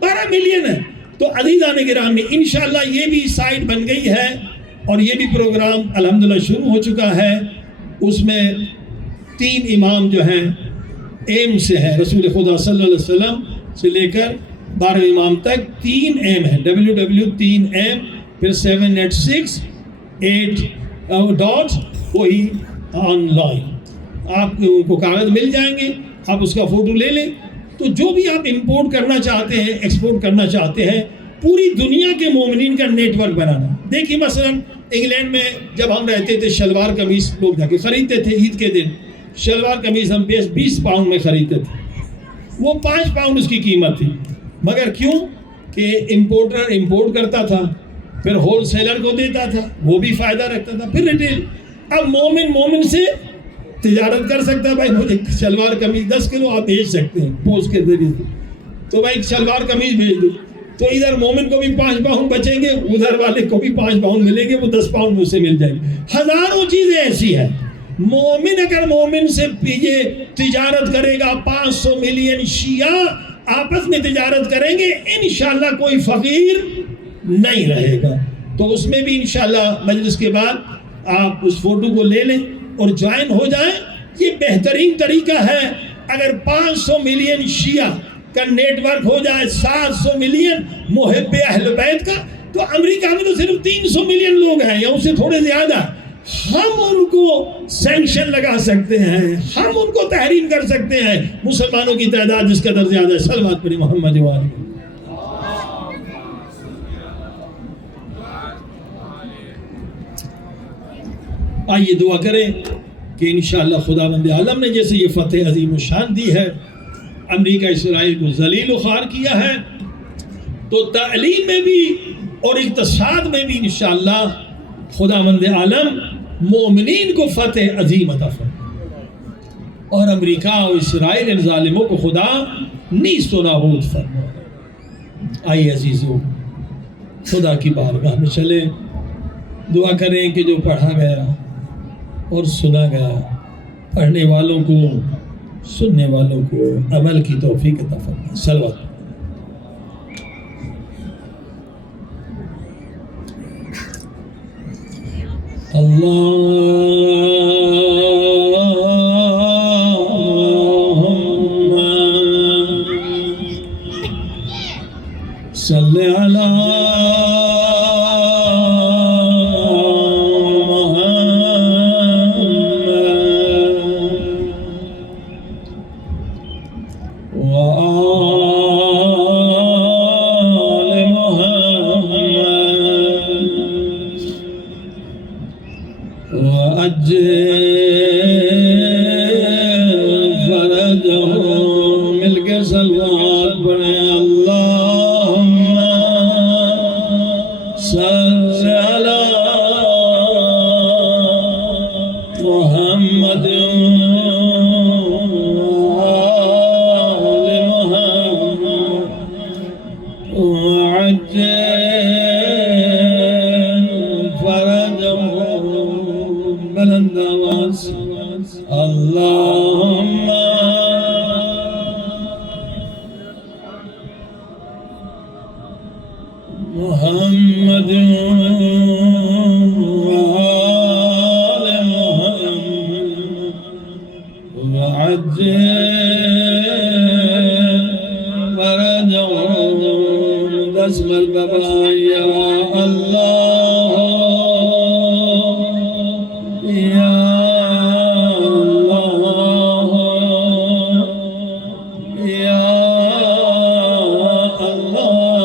12 ملین ہے۔ تو عزیزان گرامی انشاءاللہ یہ بھی سائٹ بن گئی ہے اور یہ بھی پروگرام الحمدللہ شروع ہو چکا ہے۔ اس میں 3 امام جو ہیں ایم سے ہیں، رسول خدا صلی اللہ علیہ وسلم سے لے کر 12 امام تک 3 ایم ہیں، www.3m پھر 786 8 وہی آن لائن آپ کو کاغذ مل جائیں گے، آپ اس کا فوٹو لے لیں۔ تو جو بھی آپ امپورٹ کرنا چاہتے ہیں، ایکسپورٹ کرنا چاہتے ہیں، پوری دنیا کے مومنین کا نیٹ ورک بنانا۔ دیکھیے مثلا انگلینڈ میں جب ہم رہتے تھے شلوار قمیص لوگ جا کے خریدتے تھے، عید کے دن شلوار قمیص ہم 20 پاؤنڈ میں خریدتے تھے، وہ 5 پاؤنڈ اس کی قیمت تھی، مگر کیوں کہ امپورٹر امپورٹ کرتا تھا، پھر ہول سیلر کو دیتا تھا، وہ بھی فائدہ رکھتا تھا، پھر ریٹیل۔ اب مومن سے تجارت کر سکتا ہے، بھائی مجھے شلوار قمیض 10 کلو آپ بھیج سکتے ہیں پوسٹ کے ذریعے سے، تو بھائی شلوار قمیض بھیج دو، تو ادھر مومن کو بھی 5 پاؤنڈ بچیں گے، ادھر والے کو بھی 5 پاؤنڈ ملیں گے، وہ 10 پاؤنڈ مجھ سے مل جائیں گے۔ ہزاروں چیزیں ایسی ہیں، مومن اگر مومن سے یہ تجارت کرے گا، 500 ملین شیعہ آپس میں تجارت کریں گے، انشاءاللہ کوئی فقیر نہیں رہے گا۔ تو اس میں بھی انشاءاللہ مجلس کے بعد آپ اس فوٹو کو لے لیں اور جوائن ہو جائیں۔ یہ بہترین طریقہ ہے۔ اگر 500 ملین شیعہ کا نیٹ ورک ہو جائے، 700 ملین محب اہل بیت کا، تو امریکہ میں تو صرف 300 ملین لوگ ہیں یا اس سے تھوڑے زیادہ، ہم ان کو سینکشن لگا سکتے ہیں، ہم ان کو تحریم کر سکتے ہیں۔ مسلمانوں کی تعداد جس قدر زیادہ ہے، صلوات پڑھی محمد وآلہ۔ آئیے دعا کریں کہ انشاءاللہ خداوند عالم نے جیسے یہ فتح عظیم و شان دی ہے، امریکہ اسرائیل کو ذلیل و خوار کیا ہے، تو تعلیم میں بھی اور اقتصاد میں بھی انشاءاللہ خداوند عالم مومنین کو فتح عظیم عطا فرمائے، اور امریکہ اور اسرائیل ان ظالموں کو خدا نیست و نابود فرمائے۔ آئیے عزیزو خدا کی بارگاہ میں چلیں، دعا کریں کہ جو پڑھا گیا اور سنا گیا، پڑھنے والوں کو، سننے والوں کو عمل کی توفیق عطا فرمائے۔ صلوات۔ صلی علی محمد دس مرتبہ یا اللہ یا اللہ یا اللہ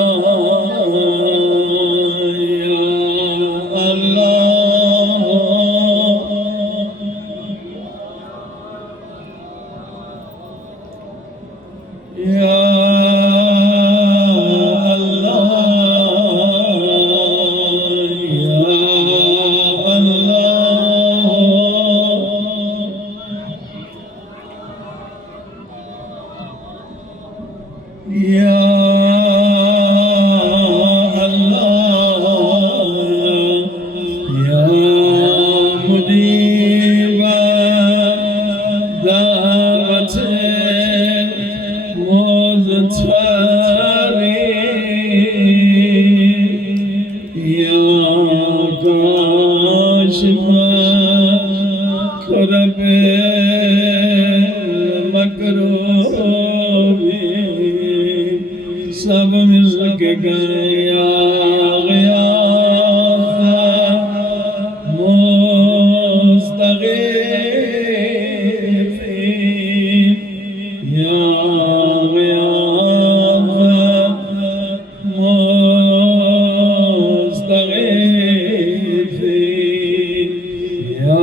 یا اللہ یا مجیب دعوت مضطری یا کاشف کرب مکروبی سب مل کے گیا غیاث مستغیث یا غیاث مستغیث یا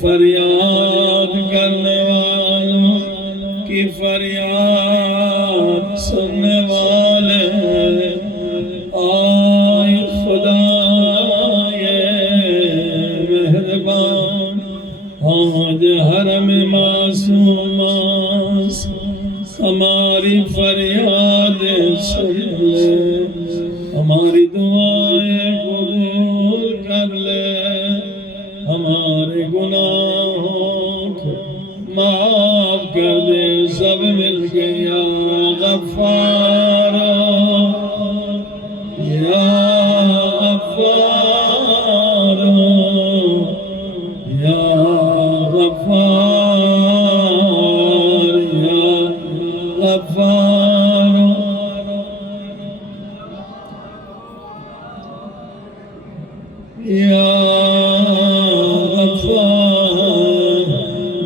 فریاد کرنے والوں کی فریاد سننے والے آئے خدائے مہربان آج حرم معصوم ہماری فریاد سن لے ہماری دعائیں قبول کر لے ہمارے گناہوں کو معاف کر دے سب مل کے یا غفار یا غفار یا غفار یا غفار یا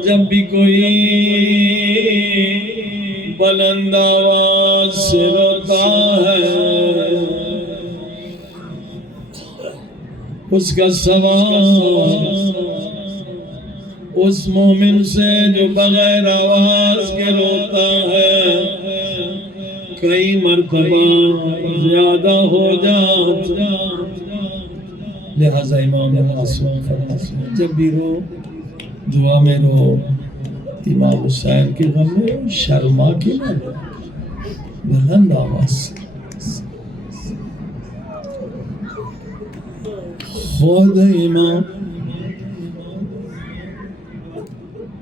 جب بھی کوئی بلند آواز سے روتا ہے اس کا سوال اس مومن سے جو بغیر آواز کے روتا ہے کئی مرتبہ زیادہ ہو جاتا لہذا امام معصوم جب بھی رو دعا میں رو امام حسین کے غم میں شرما کے نہ رو بلند آواز خود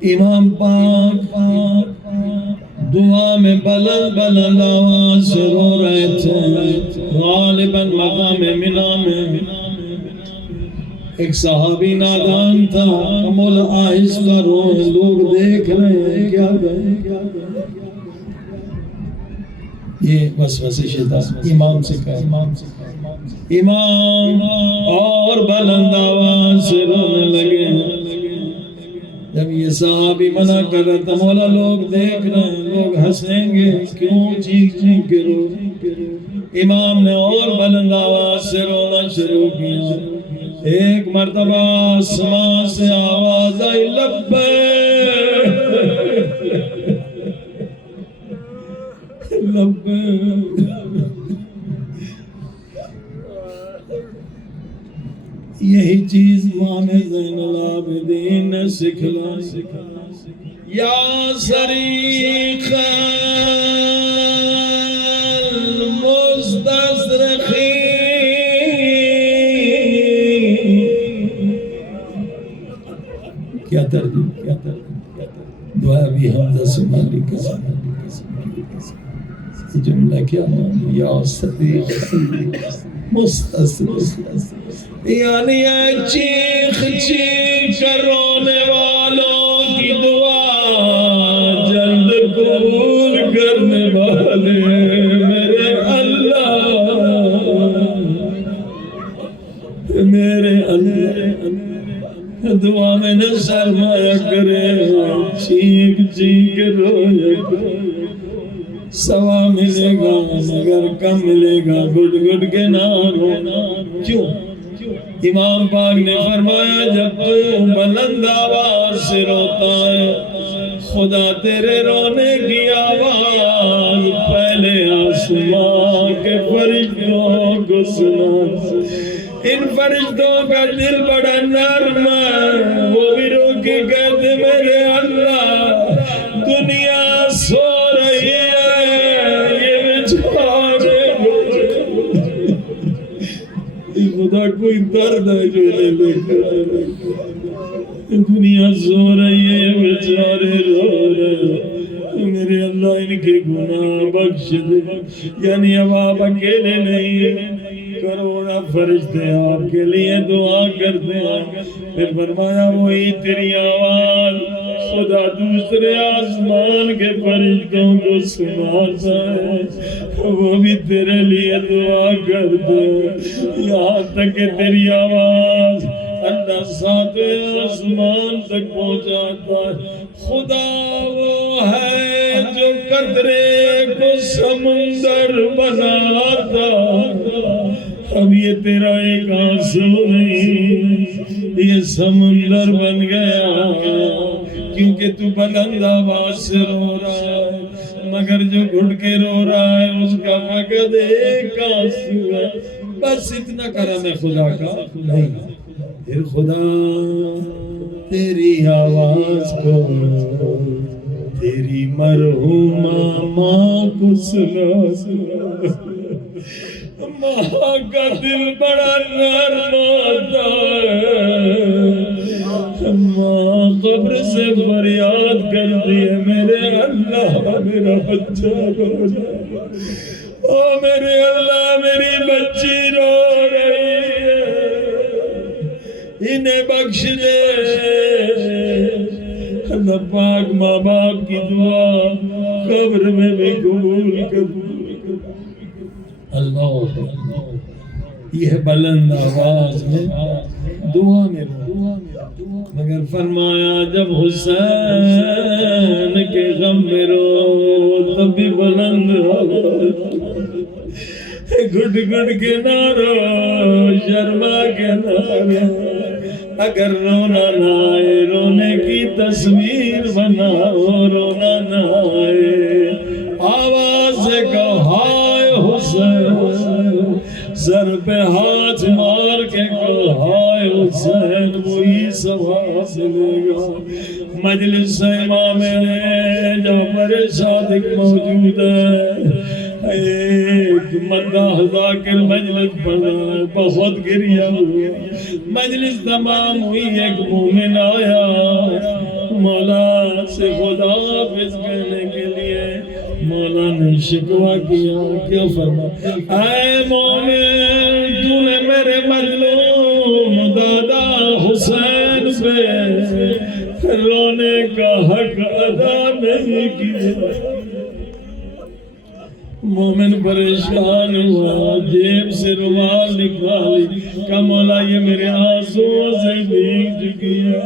امام پاک دعا میں بلند آواز سے رو رہے تھے غالباً مقام منہ میں ایک صحابی نادان تھا مولا آہستہ رو لوگ دیکھ رہے ہیں کیا گئے یہ وسوسے شیطان امام سے کہا امام اور بلند آواز سے رونے لگے جب یہ صحابی منع کر رہا تھا مولا لوگ دیکھ رہے ہیں لوگ ہنسیں گے کیوں چیخ کے رو امام نے اور بلند آواز سے رونا شروع کیا ایک مرتبہ آسمان سے آواز آئی لبیک لبیک یہی چیز امام زین العابدین نے سکھلائی یا صریخ المستصرخین کیا ترجمہ دعا بھی حمدہ سمالی کا یہ جملہ کیا معنی یا صدیق مستصرخ یعنی چیخ چیخ کر رونے والوں کی دعا جلد قبول کرنے والے میرے اللہ میرے اللہ دعا میں نہ سرمایہ کرے چیخ چیخ رویا کرے سوا ملے گا مگر کم ملے گا گھٹ گھٹ کے نہ رونا کیوں امام پاک نے فرمایا جب تو بلند آواز سے روتا ہے خدا تیرے رونے کی آواز پہلے آسمان کے فرشتوں کو سنا ان فرشتوں کا دل بڑا نرم ہے، وہ بھی رو کے کہتے میرے اللہ دنیا سو رہی ہے، یہ بیچارے خدا کوئی درد ہے جو انہیں لے کر آئے، دنیا سو رہی ہے یہ بیچارے رو رہے، میرے اللہ ان کے گناہ بخش دے۔ یعنی اب آپ اکیلے نہیں، کروڑا فرشتے آپ کے لیے دعا کرتے ہیں۔ پھر فرمایا وہی تیری آواز خدا دوسرے آسمان کے فرشتوں کو سناتا ہے، وہ بھی تیرے لیے دعا کرتے ہیں، یہاں تک کہ تیری آواز اللہ ساتویں آسمان تک پہنچاتا ہے۔ خدا وہ ہے جو قطرے کو سمندر بناتا، اب یہ تیرا ایک آنسو نہیں، یہ سمندر بن گیا، کیونکہ تو بلند آواز سے رو رہا ہے، مگر جو گھٹ کے رو رہا ہے اس کا فقط ایک آنسو ہے۔ بس اتنا کرم ہے خدا کا نہیں۔ پھر خدا تیری آواز کو تیری مرحومہ ماں کو سنا، ماں کا دل بڑا نرم ہوتا ہے، ماں قبر سے فریاد کرتی ہے میرے اللہ میرا بچہ رو جائے، او میرے اللہ میری بچی رو رہی ہے، انہیں بخش دے۔ اللہ پاک ماں باپ کی دعا قبر میں بھی قبول کر۔ اللہ یہ بلند آواز میں دعا میں رو، مگر فرمایا جب حسین کے غم میں رو تب بھی بلند آواز، گھٹ گھٹ کے نہ رو، شرما کے نہ رو، اگر رونا نہ آئے رونے کی تصویر بناؤ، رونا نہ آئے آواز سے کہو ہائے حسین، سر پہ ہاتھ مار کے کہو ہائے حسین، وہی ثواب ملے گا۔ مجلس امام جعفر صادق موجود ہے، ایک مداح ذاکر مجلس پڑھا، بہت گریہ ہوا، مجلس تمام ہوئی، ایک مومن آیا مولا سے خدا حافظ کہنے کے لیے، مولا نے شکوہ کیا، کیا فرمایا؟ اے مومن تو نے میرے مظلوم دادا حسین پہ رونے کا حق ادا نہیں کیا۔ مومن پریشان ہوا، جیب سے رومال نکالی، کہا مولا یہ میرے آنسوؤں سے بھیگ چکی ہے۔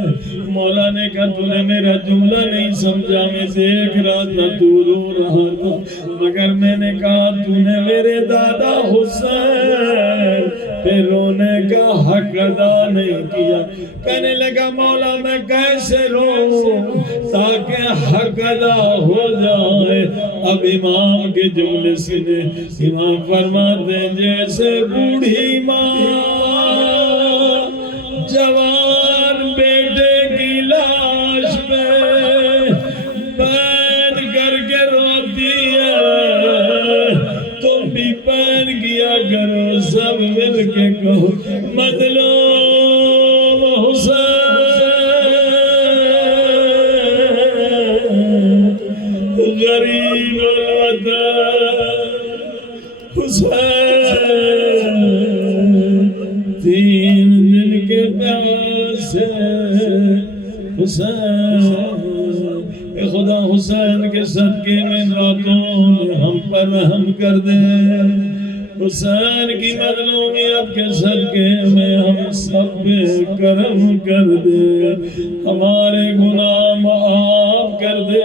مولا نے کہا تو نے میرا جملہ نہیں سمجھا، میں دیکھ رہا تھا تو رو رہا تھا، مگر میں نے کہا تو نے میرے دادا حسین پہ رونے کا حق ادا نہیں کیا۔ کہنے لگا مولا میں کیسے روؤں تاکہ حق ادا ہو جائے؟ اب امام کے جملے سنے، امام فرماتے ہیں جیسے بوڑھی ماں جوان بیٹے کی لاش پہ پین کر کے روتی ہے، تم بھی پین کیا کرو، سب مل کے کہو مظلوم حسین، غریب الوطن حسین، 3 دن کے پیاسے حسین، اے خدا حسین کے صدقے میں راتوں میں ہم پر رحم کر دے، حسین کی مظلومیت کے صدقے میں ہم سب پہ کرم کر دے، ہمارے گناہ معاف کر دے،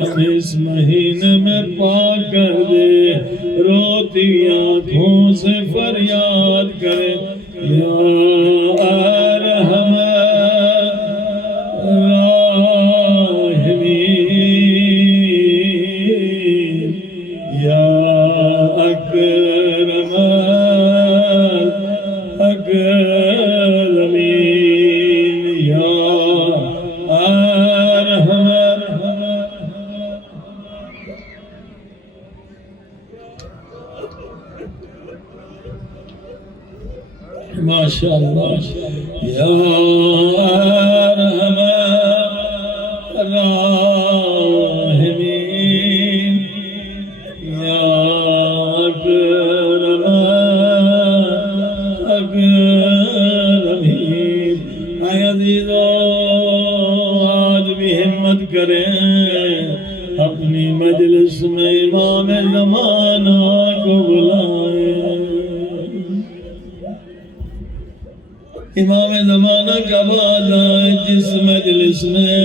ہمیں اس مہینے میں پاک کر دے، روتی آنکھوں سے فریاد کرے یا ارحم الراحمین، یا اکرم اکرمین یا ارحم ماشاءاللہ یا ارحم الراحمین یا اکرم اکرمین۔ اے عزیزو آج بھی ہمت کریں، اپنی مجلس میں امام زمانہ کو بلائیں۔ امام زمانہ کا وعدہ ہے جس مجلس میں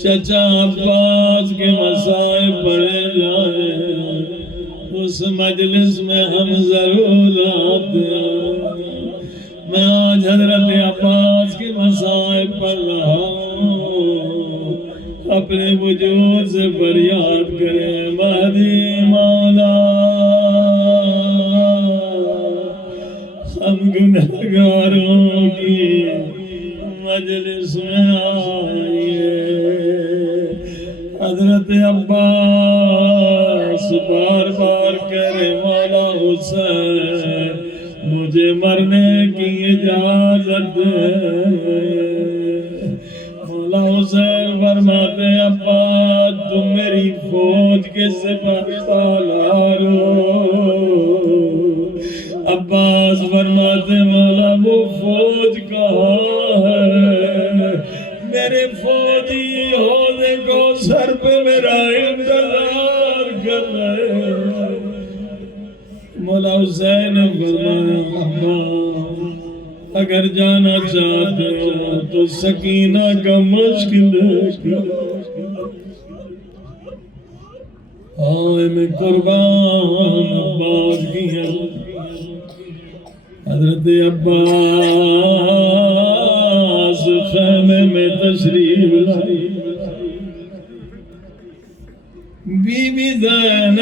چچا عباس کے مسائل پڑھے جائیں اس مجلس میں ہم ضرور آتے ہیں۔ میں آج حضرت عباس کے مسائل پڑھ رہا ہوں، اپنے وجود سے فریاد کریں مہدی مولا ہم گنہگاروں کی مجلس میں آئیے۔ حضرت عباس بار بار کرے مولا حسین مجھے مرنے کی اجازت دے۔ مولا حسین فرماتے عباس تم میری فوج کے سپاہ سالار ہو۔ عباس فرماتے مولا وہ فوج کہاں ہے؟ میرے فوجی حوض کوثر پہ میرا انتظار کر رہے ہیں۔ مولا حسین نے فرمایا عباس اگر جانا چاہتے ہو تو سکینہ کا مشق لے کر آئے میں قربان عباس کی ہے۔ حضرت عباس خیمے میں تشریف لائی، بی بی زینب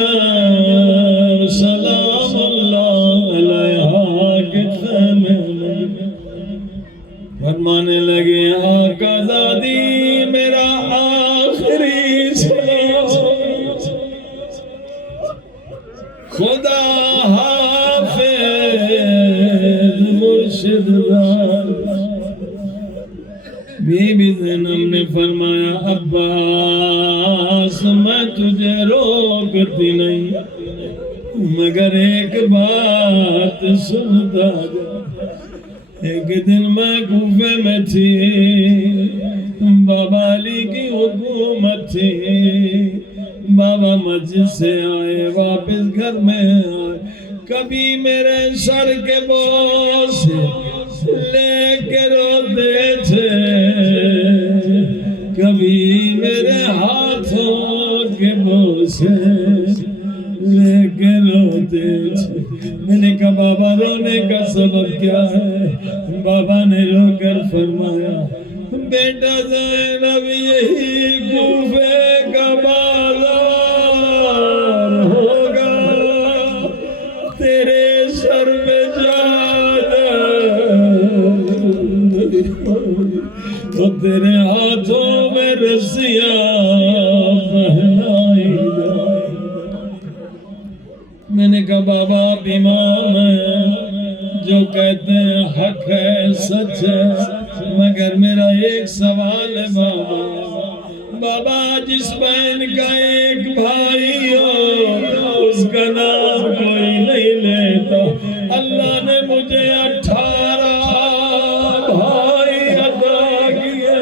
سلام اللہ علیہا کے خیمے میں فرمانے لگے آقا زادی میرا آخری سلام، خدا بی بی زینب نے فرمایا عباس میں تجھے روکتی نہیں مگر ایک بات سنتا جا۔ ایک دن میں کوفے میں تھی، بابا علی کی حکومت تھی، بابا مسجد سے آئے واپس گھر میں آئے، کبھی میرے سر کے بوس لے کے روتے تھے، کبھی میرے ہاتھوں کے بوس لے کے روتے تھے۔ میں نے کہا بابا رونے کا سبب کیا ہے؟ بابا نے رو کر فرمایا بیٹا زینب یہی کوفے کا بازار ہوگا، تیرے سر پہ تو تیرے ہاتھوں میں رسیاں پہنائی جائیں۔ میں نے کہا بابا آپ امام ہیں، جو کہتے ہیں حق ہے سچ ہے، مگر میرا ایک سوال ہے بابا، بابا جس بہن کا ایک بھائی ہو اس کا نام کوئی نہیں لیتا، اللہ نے مجھے 18 بھائی عطا کیے،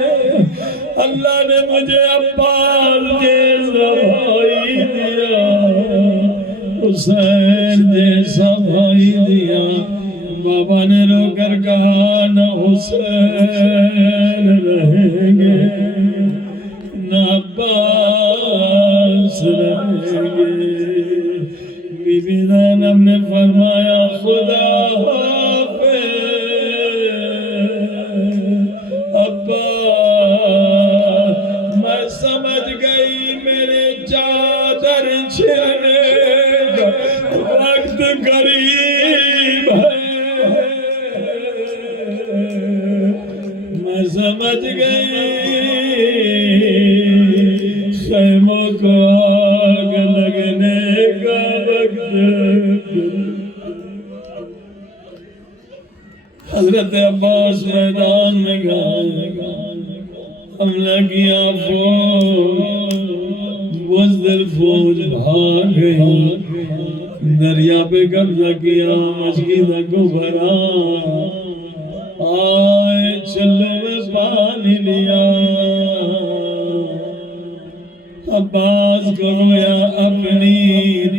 اللہ نے مجھے عباس جیسا بھائی دیا، حسین جیسا بھائی دیا۔ بابا نے رو کر کہا نہ حسین رہیں گے نہ عباس رہیں گے۔ بی بی زینب نے فرمایا خدا حافظ عباس، میں سمجھ گئی میرے چادر چھیڑنے کا وقت قریب ہے، سمجھ گئے خیموں کو آگ لگنے کا وقت۔ حضرت عباس میدان میں گئے، حملہ کیا فوج، بزدل فوج بھاگ گئی، دریا پہ قبضہ کیا، مسجدہ کو بھرا، آئے چلے میں پانی لیا۔ عباس کو گویا اپنی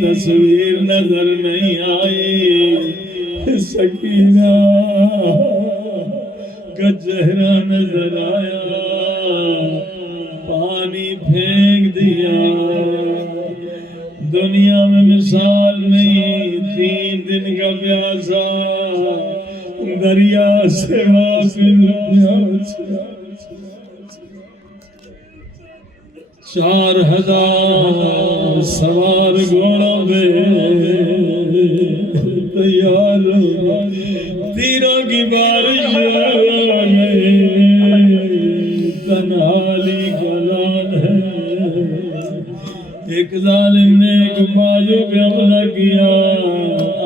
تصویر نظر نہیں آئی، سکینہ کا چہرہ نظر آیا، پانی پھینک دیا۔ دنیا میں مثال نہیں، 3 دن کا پیاسا دریا سے واصل پیاسا، 4000 سوار گھوڑوں پہ تیار ہو، تیروں کی بارش ہو گئی، تنہالی کا اعلان ہے۔ ایک ظالم نے ایک بازو پہ حملہ کیا،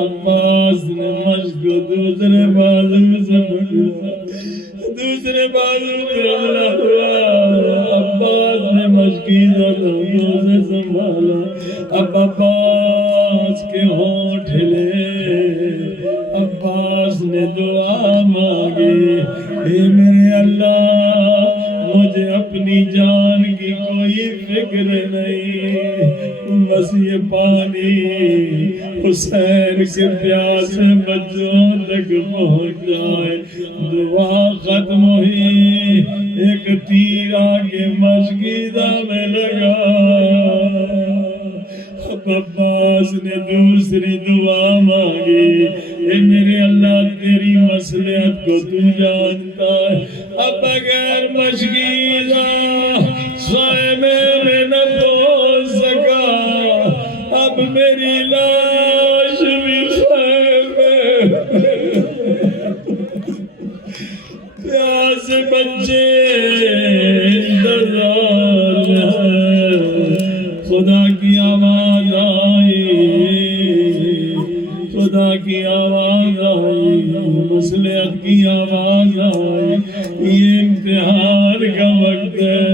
عباس نے مشق کو دوسرے بازو سے پکڑا، دوسرے بازو پہ حملہ ہوا، عباس نے مشقی ہاتھوں سے سنبھالا۔ اب عباس کے ہونٹ ہلے، عباس نے دعا مانگی، اے میرے اللہ مجھے اپنی جان کی کوئی فکر نہیں، بس یہ پانی حسین کے پیاسے بچوں تک پہنچ جائے۔ دعا ختم ہوئی، ایک تیر آگے مسجدہ میں لگا۔ اب عباس نے دوسری دعا مانگی، اے میرے اللہ تیری مصلحت کو تو جانتا ہے، اب بغیر مسجدہ خیمے میں نہ پہنچ سکا، اب میری لاش بھی خیمے پیاس بچے انتظار ہے۔ خدا کی آواز آئی، خدا کی آواز آئی، مصلحت کی آواز آئی، یہ امتحان کا وقت ہے،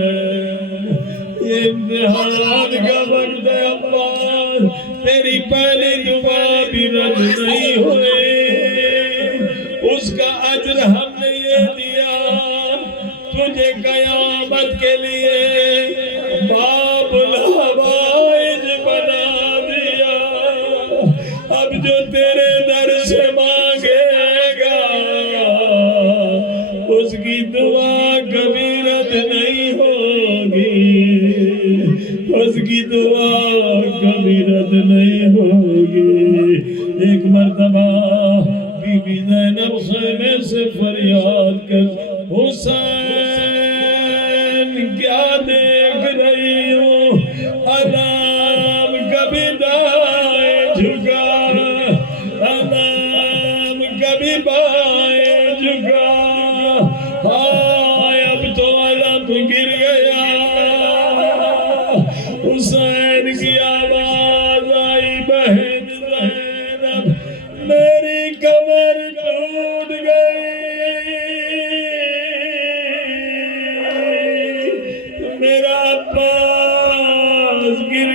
یہ امتحان کا وقت ہے۔ عباس تیری پہلی دعا بھی رد نہیں ہوئی، اس کا اجر ہم نے یہ دیا، تجھے قیامت کے لیے باب الحوائج بنا دیا۔ اب جو تیرے در سے مانگے گا اس کی دعا کبھی رد نہیں ہوگی، اس کی دعا کبھی رد نہیں ہوگی۔ ایک مرتبہ بی بی زینب خیمے سے فریاد کر، حسین کیا دیکھ رہی ہوں، علام کبھی دائیں جھکا، علام کبھی بائیں جھکا، ہائے اب تو علم گر گیا۔ حسین کی آواز آئی، بہن زینب میری کمر ٹوٹ گئی، میرا عباس گر